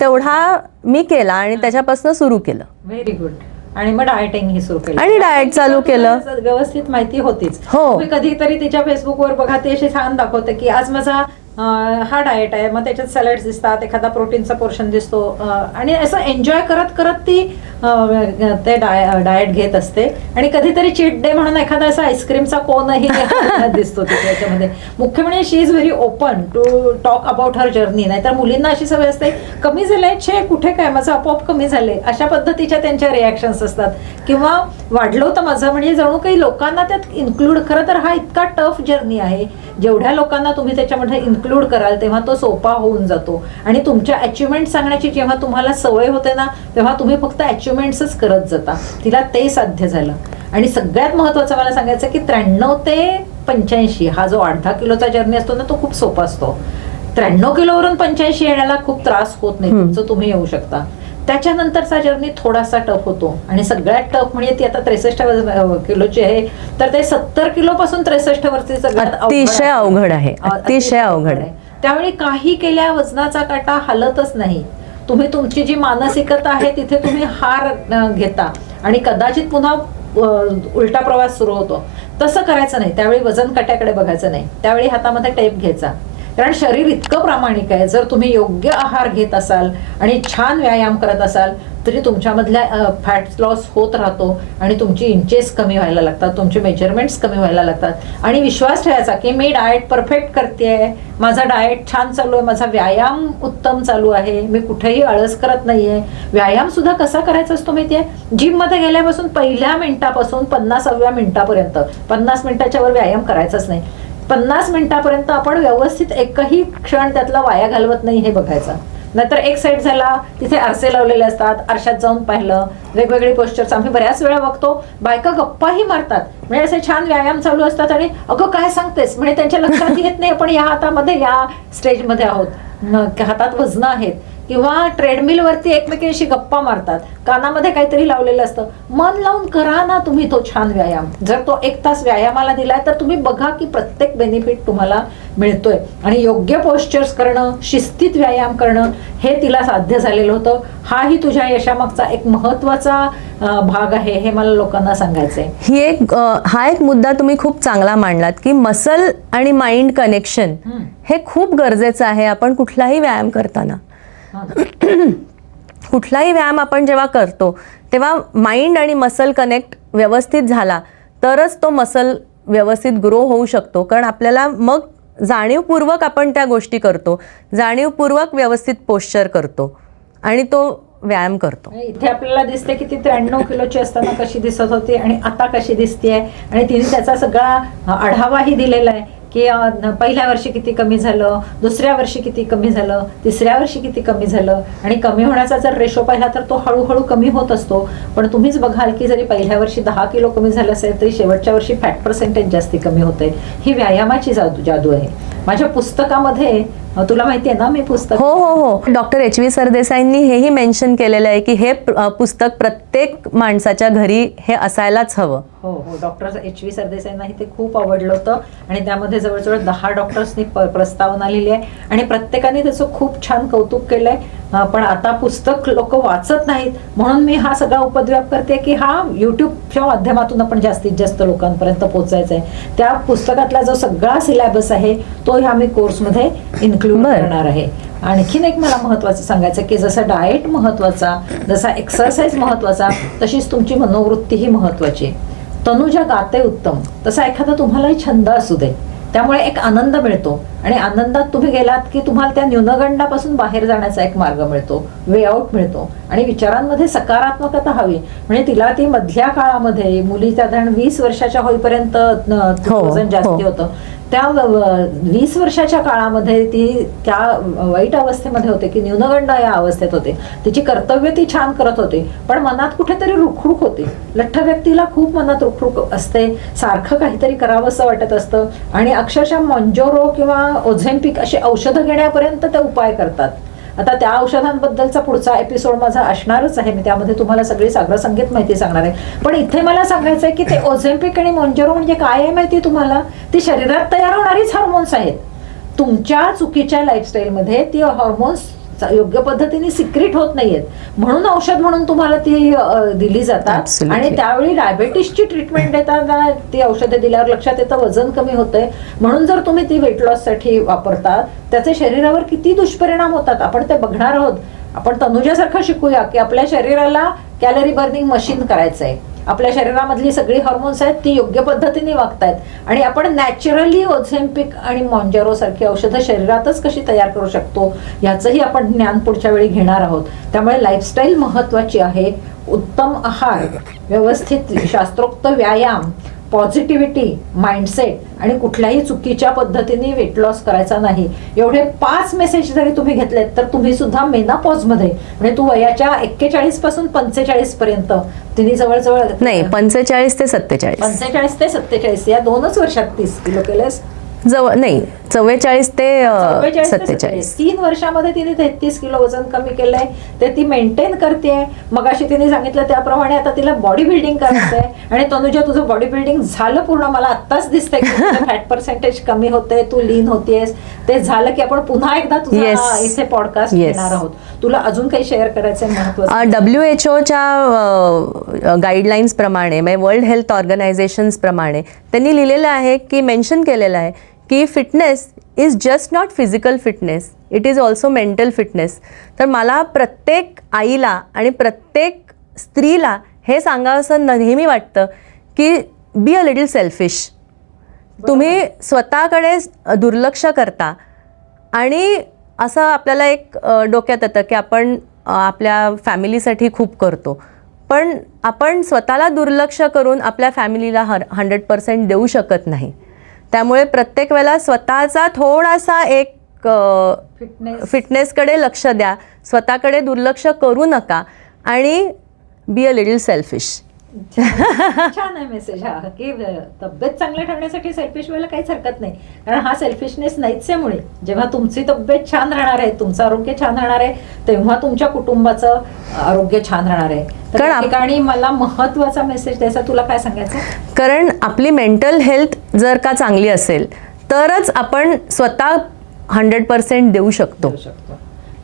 तेवढा मी केला आणि त्याच्यापासून सुरू केलं. Very good. आणि मग डाएटिंग ही सुरू केलं आणि डाएट चालू केलं. व्यवस्थित माहिती होतीच. हो, कधीतरी तिच्या फेसबुकवर बघा ती अशी छान दाखवते की आज माझा हा डाएट आहे, मग त्याच्यात सॅलड्स दिसतात, एखादा प्रोटीनचा पोर्शन दिसतो, आणि असं एन्जॉय करत करत ती ते डाएट घेत असते. आणि कधीतरी चीट डे म्हणून एखादा असा आईस्क्रीमचा कोनही दिसतो त्याच्यामध्ये. मुख्य म्हणजे she is very open to talk about her journey. नाहीतर मुलींना अशी सवय असते, कमी झालंय, छे कुठे काय, माझं आपोआप कमी झालंय, अशा पद्धतीच्या त्यांच्या रिॲक्शन्स असतात. किंवा वाढलं होतं माझं, म्हणजे जणू काही लोकांना त्यात इन्क्लूड. खरं तर हा इतका टफ जर्नी आहे, जेवढ्या लोकांना तुम्ही त्याच्यामध्ये इन्क्लूड कराल तेव्हा तो सोपा होऊन जातो. आणि तुमच्या अचिव्हमेंट सांगण्याची जेव्हा तुम्हाला सवय होते ना, तेव्हा तुम्ही फक्त अचिव्हमेंट्सच करत जाता. तिला ते साध्य झालं. आणि सगळ्यात महत्वाचं मला सांगायचं की 93 ते 85 हा जो 8-10 किलोचा जर्नी असतो ना, तो खूप सोपा असतो. 93 किलोवरून 85 येण्याला खूप त्रास होत नाही, तुमचं तुम्ही येऊ शकता. त्याच्यानंतरचा जर्नी थोडासा टफ होतो. आणि सगळ्यात टफ म्हणजे ती आता 63 किलोची आहे, तर ते 70 किलो पासून 63 वरती सगळ्यात अतिशय अवघड आहे, अतिशय अवघड आहे. त्यावेळी काही केल्या वजनाचा काटा हलतच नाही. तुम्ही तुमची जी मानसिकता आहे तिथे तुम्ही हार घेता आणि कदाचित पुन्हा उलटा प्रवास सुरू होतो. तसं करायचं नाही. त्यावेळी वजन काट्याकडे बघायचं नाही. त्यावेळी हातामध्ये टेप घ्यायचा. कारण शरीर इतकं प्रामाणिक आहे. जर तुम्ही योग्य आहार घेत असाल आणि छान व्यायाम करत असाल तरी तुमच्यामधल्या फॅट लॉस होत राहतो आणि तुमची इंचेस कमी व्हायला लागतात, तुमचे मेजरमेंट्स कमी व्हायला लागतात. आणि विश्वास ठेवायचा की मी डाएट परफेक्ट करते, माझा डाएट छान चालू आहे, माझा व्यायाम उत्तम चालू आहे, मी कुठेही आळस करत नाहीये. व्यायाम सुद्धा कसा करायचा असतो माहितीये? जिममध्ये गेल्यापासून पहिल्या मिनिटापासून 50व्या मिनिटापर्यंत 50 मिनिटाच्या वर व्यायाम करायचाच नाही. 50 मिनिटापर्यंत आपण व्यवस्थित एकही क्षण त्यातला वाया घालवत नाही हे बघायचं. नाहीतर एक साईड झाला, तिथे आरसे लावलेले असतात, आरशात जाऊन पाहिलं, वेगवेगळे पोस्चर्स आम्ही बऱ्याच वेळा बघतो. बायका गप्पाही मारतात, म्हणजे असे छान व्यायाम चालू असतात आणि अगं काय सांगतेस म्हणजे त्यांच्या लक्षात येत नाही आपण या हातामध्ये या स्टेजमध्ये आहोत, हातात वजनं आहेत. किंवा ट्रेडमिल वरती एकमेकांशी गप्पा मारतात, कानामध्ये काहीतरी लावलेलं असतं. मन लावून करा ना तुम्ही तो छान व्यायाम. जर तो 1 तास व्यायामाला दिलाय तर तुम्ही बघा की प्रत्येक बेनिफिट तुम्हाला मिळतोय. आणि योग्य पोस्चर्स करणं, शिस्तीत व्यायाम करणं हे तिला साध्य झालेलं होतं. हाही तुझ्या यशामागचा एक महत्वाचा भाग आहे हे मला लोकांना सांगायचंय. हा एक मुद्दा तुम्ही खूप चांगला मांडलात की मसल आणि माइंड कनेक्शन हे खूप गरजेचं आहे. आपण कुठलाही व्यायाम करताना, कुठलाही व्यायाम आपण जेव्हा करतो तेव्हा माइंड आणि मसल कनेक्ट व्यवस्थित झाला तरच तो मसल व्यवस्थित ग्रो होऊ शकतो. कारण आपल्याला मग जाणीवपूर्वक आपण त्या गोष्टी करतो, जाणीवपूर्वक व्यवस्थित पोश्चर करतो आणि तो व्यायाम करतो. इथे आपल्याला दिसते की ती 93 किलोची असताना कशी दिसत होती आणि आता कशी दिसतेय. आणि तिने त्याचा सगळा आढावाही दिलेला आहे की पहिल्या वर्षी किती कमी झालं, दुसऱ्या वर्षी किती कमी झालं, तिसऱ्या वर्षी किती कमी झालं. आणि कमी होण्याचा जर रेशो पाहिला तर तो हळूहळू कमी होत असतो. पण तुम्हीच बघाल की जरी पहिल्या वर्षी 10 किलो कमी झालं असेल तरी शेवटच्या वर्षी फॅट पर्सेंटेज जास्ती कमी होते. ही व्यायामाची जादू आहे. माझ्या पुस्तकामध्ये तुला माहिती आहे ना मी पुस्तक, हो, डॉक्टर एच.व्ही. सरदेसाईंनी हेही मेन्शन केलेलं आहे की हे पुस्तक प्रत्येक माणसाच्या घरी हे असायलाच हवं. हो, डॉक्टर एच.व्ही. सरदेसाईंनाही ते खूप आवडलं होतं. आणि त्यामध्ये जवळजवळ 10 डॉक्टर्सनी प्रस्तावना लिहिली आहे आणि प्रत्येकाने त्याचं खूप छान कौतुक केलंय. पण आता पुस्तक लोक वाचत नाहीत म्हणून मी हा सगळा उपद्व्याप करते की हा युट्यूबच्या माध्यमातून आपण जास्तीत जास्त लोकांपर्यंत पोहोचायचा आहे. त्या पुस्तकातला जो सगळा सिलेबस आहे तो ह्या मी कोर्समध्ये इन्क्लूड करणार आहे. आणखीन एक मला महत्वाचं सांगायचं की जसं डाएट महत्वाचा, जसा एक्सरसाइज महत्वाचा, तशीच तुमची मनोवृत्ती ही महत्वाची. तनुजा गाते उत्तम, तसा एखादा तुम्हालाही छंद असू दे, त्यामुळे एक आनंद मिळतो. आणि आनंदात तुम्ही गेलात की तुम्हाला त्या न्यूनगंडापासून बाहेर जाण्याचा एक मार्ग मिळतो, वे आउट मिळतो. आणि विचारांमध्ये सकारात्मकता हवी. म्हणजे तिला ती मधल्या काळामध्ये मुली साधारण 20 वर्षाच्या होईपर्यंत वजन जास्ती होतं. त्या 20 वर्षाच्या काळामध्ये ती त्या वाईट अवस्थेमध्ये होते की न्यूनगंड या अवस्थेत होते. तिची कर्तव्य ती छान करत होती पण मनात कुठेतरी रुखरुख होती. लठ्ठ व्यक्तीला खूप मनात रुखरुख असते, सारखं काहीतरी करावं असं वाटत असतं. आणि अक्षरशः मॉन्जोरो किंवा ओझेम्पिक अशी औषधं घेण्यापर्यंत ते उपाय करतात. आता त्या औषधांबद्दलचा पुढचा एपिसोड माझा असणारच आहे. मी त्यामध्ये तुम्हाला सगळी साग्रसंगीत माहिती सांगणार आहे. पण इथे मला सांगायचं आहे की ते ओझेम्पिक आणि मॉन्जोरो म्हणजे काय आहे माहिती तुम्हाला? ती शरीरात तयार होणारीच हार्मोन्स आहेत. तुमच्या चुकीच्या लाईफस्टाईलमध्ये ती हार्मोन्स योग्य पद्धतीने सिक्रेट होत नाहीयेत म्हणून औषध म्हणून तुम्हाला ती दिली जातात. आणि त्यावेळी डायबेटीसची ट्रीटमेंट देताना ती औषधे दिल्यावर लक्षात येतं वजन कमी होतंय. म्हणून जर तुम्ही ती वेट लॉस साठी वापरता त्याचे शरीरावर किती दुष्परिणाम होतात आपण ते बघणार आहोत. आपण तनुजासारखं शिकूया की आपल्या शरीराला कॅलरी बर्निंग मशीन करायचंय. आपल्या शरीरामधली सगळी हार्मोन्स आहेत ती योग्य पद्धतीने वागतायत आणि आपण नॅचरली ओझेम्पिक आणि मॉन्जोरो सारखी औषधं शरीरातच कशी तयार करू शकतो याचंही आपण ज्ञान पुढच्या वेळी घेणार आहोत. त्यामुळे लाईफस्टाईल महत्वाची आहे. उत्तम आहार, व्यवस्थित शास्त्रोक्त व्यायाम, पॉझिटिव्हिटी, माइंडसेट आणि कुठल्याही चुकीच्या पद्धतीने वेट लॉस करायचा नाही. एवढे 5 मेसेज जरी तुम्ही घेतलेत तर तुम्ही सुद्धा मेनापॉजमध्ये म्हणजे तू वयाच्या 41 पासून 45 पर्यंत तिने जवळजवळ नाही 45 ते 47 45 ते 47 या 2च वर्षात 30 किलो केलेस. जवळ नाही 44 ते 44 ते 47. 3 वर्षामध्ये तिने 33 किलो वजन कमी केलंय, ते ती मेंटेन करते. मगाशी तिने सांगितलं त्याप्रमाणे आता तिला बॉडी बिल्डिंग करायचंय. आणि तनुजा, तुझं बॉडी बिल्डिंग झालं पूर्ण. मला आत्ताच दिसतंय की फॅट पर्सेंटेज कमी होते, तू लीन होतीयस. ते झालं की आपण पुन्हा एकदा तुझा Yes. इथे पॉडकास्ट Yes. घेणार आहोत. तुला अजून काही शेअर करायचंय महत्त्वाचं? WHO गाईडलाईन्स प्रमाणे, म्हणजे वर्ल्ड हेल्थ ऑर्गनायझेशन्स प्रमाणे त्यांनी लिहिलेलं आहे की, मेन्शन केलेलं आहे की fitness is just not physical fitness, it is also mental fitness. तर मला प्रत्येक आईला आणि प्रत्येक स्त्रीला हे सांगावंसं नेहमी वाटतं की बी अ लिटल सेल्फिश. तुम्ही स्वतःकडे दुर्लक्ष करता आणि असं आपल्याला एक डोक्यात येतं की आपण आपल्या फॅमिलीसाठी खूप करतो, पण आपण स्वतःला दुर्लक्ष करून आपल्या फॅमिलीला 100% देऊ शकत नाही. त्यामुळे प्रत्येक वेळेला स्वतःचा थोडासा एक फिटनेसकडे लक्ष द्या, स्वतःकडे दुर्लक्ष करू नका आणि बी अ लिटल सेल्फिश. छान आहे मेसेज हा, की तब्येत चांगल्या ठेवण्यासाठी सेल्फिश व्हायला काहीच हरकत नाही. कारण हा सेल्फिशनेस नाहीच आहे. मुळे जेव्हा तुमची तब्येत छान राहणार आहे, तुमचं आरोग्य छान राहणार आहे, तेव्हा तुमच्या कुटुंबाचं आरोग्य छान राहणार आहे. तर त्या ठिकाणी मला महत्त्वाचा मेसेज द्यायचा, तुला काय सांगायचं? कारण आपली मेंटल हेल्थ जर का चांगली असेल तरच आपण स्वतः 100% देऊ शकतो.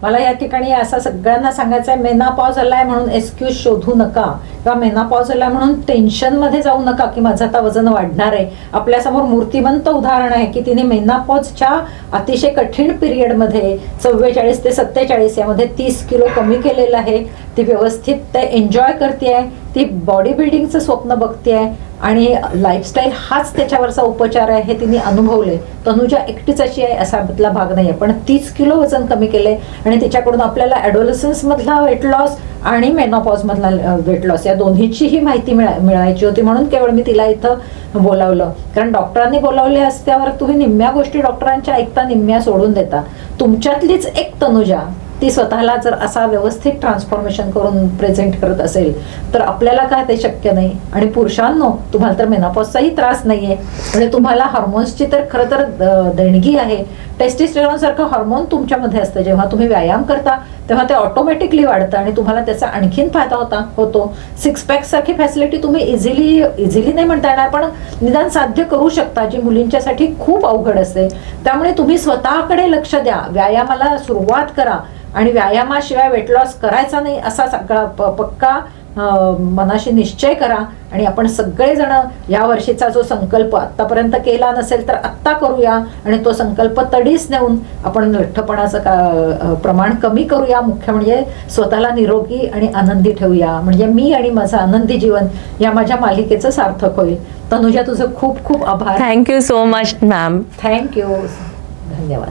मला या ठिकाणी असं सगळ्यांना सांगायचं आहे, मेनापॉज आलाय म्हणून एक्सक्यूज शोधू नका, किंवा मेनापॉज आलाय म्हणून टेन्शनमध्ये जाऊ नका की माझं आता वजन वाढणार आहे. आपल्यासमोर मूर्तिमंत उदाहरण आहे की तिने मेनापॉजच्या अतिशय कठीण पिरियडमध्ये 44 ते 47 यामध्ये 30 किलो कमी केलेलं आहे. ती व्यवस्थित ते एन्जॉय करते, ती बॉडी बिल्डिंगचं स्वप्न बघते आणि लाईफस्टाईल हाच त्याच्यावरचा उपचार आहे हे तिने अनुभवले. तनुजा एकटीच अशी आहे असा मधला भाग नाही आहे, पण 30 किलो वजन कमी केले आणि तिच्याकडून आपल्याला ॲडोलसन्समधला वेट लॉस आणि मेनोपॉजमधला वेट लॉस या दोन्हीचीही माहिती मिळायची होती. म्हणून केवळ मी तिला इथं बोलावलं, कारण डॉक्टरांनी बोलावले असल्यावर तुम्ही निम्म्या गोष्टी डॉक्टरांच्या ऐकता, निम्म्या सोडून देता. तुमच्यातलीच एक तनुजा ती स्वतःला जर असा व्यवस्थित ट्रान्सफॉर्मेशन करून प्रेझेंट करत असेल तर आपल्याला काय ते शक्य नाही. आणि पुरुषांनो, तुम्हाला तर मेनोपॉजचाही त्रास नाहीये, म्हणजे तुम्हाला हार्मोन्सची तर खरं तर देणगी आहे. टेस्टिस्टेरॉन सारखं हार्मोन तुमच्यामध्ये असतं. जेव्हा तुम्ही व्यायाम करता तेव्हा ते ऑटोमॅटिकली वाढतं आणि तुम्हाला त्याचा आणखीन फायदा होतो. 6 पॅक सारखी फॅसिलिटी तुम्ही इझिली नाही म्हणता येणार, पण निदान साध्य करू शकता, जी मुलींच्यासाठी खूप अवघड असते. त्यामुळे तुम्ही स्वतःकडे लक्ष द्या, व्यायामाला सुरुवात करा आणि व्यायामाशिवाय वेट लॉस करायचा नाही असा सगळा पक्का मनाशी निश्चय करा. आणि आपण सगळेजण या वर्षीचा जो संकल्प आत्तापर्यंत केला नसेल तर आत्ता करूया आणि तो संकल्प तडीस नेऊन आपण लठ्ठपणाचं प्रमाण कमी करूया. मुख्य म्हणजे स्वतःला निरोगी आणि आनंदी ठेवूया, म्हणजे मी आणि माझं आनंदी जीवन या माझ्या मालिकेचं सार्थक होईल. तनुजा, तुझं खूप खूप आभार. Thank you so much ma'am. Thank you, धन्यवाद.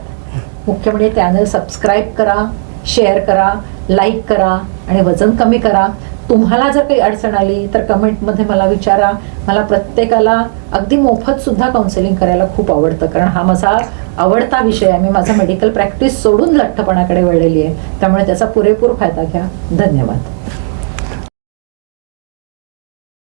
मुख्य म्हणजे चॅनल सबस्क्राईब करा, शेअर करा, लाईक करा आणि वजन कमी करा. तुम्हाला जर काही अडचण आली तर कमेंटमध्ये मला विचारा. मला प्रत्येकाला अगदी मोफत सुद्धा काउन्सिलिंग करायला खूप आवडतं, कारण हा माझा आवडता विषय आहे. मी माझा मेडिकल प्रॅक्टिस सोडून लठ्ठपणाकडे वळलेली आहे, त्यामुळे त्याचा पुरेपूर फायदा घ्या. धन्यवाद.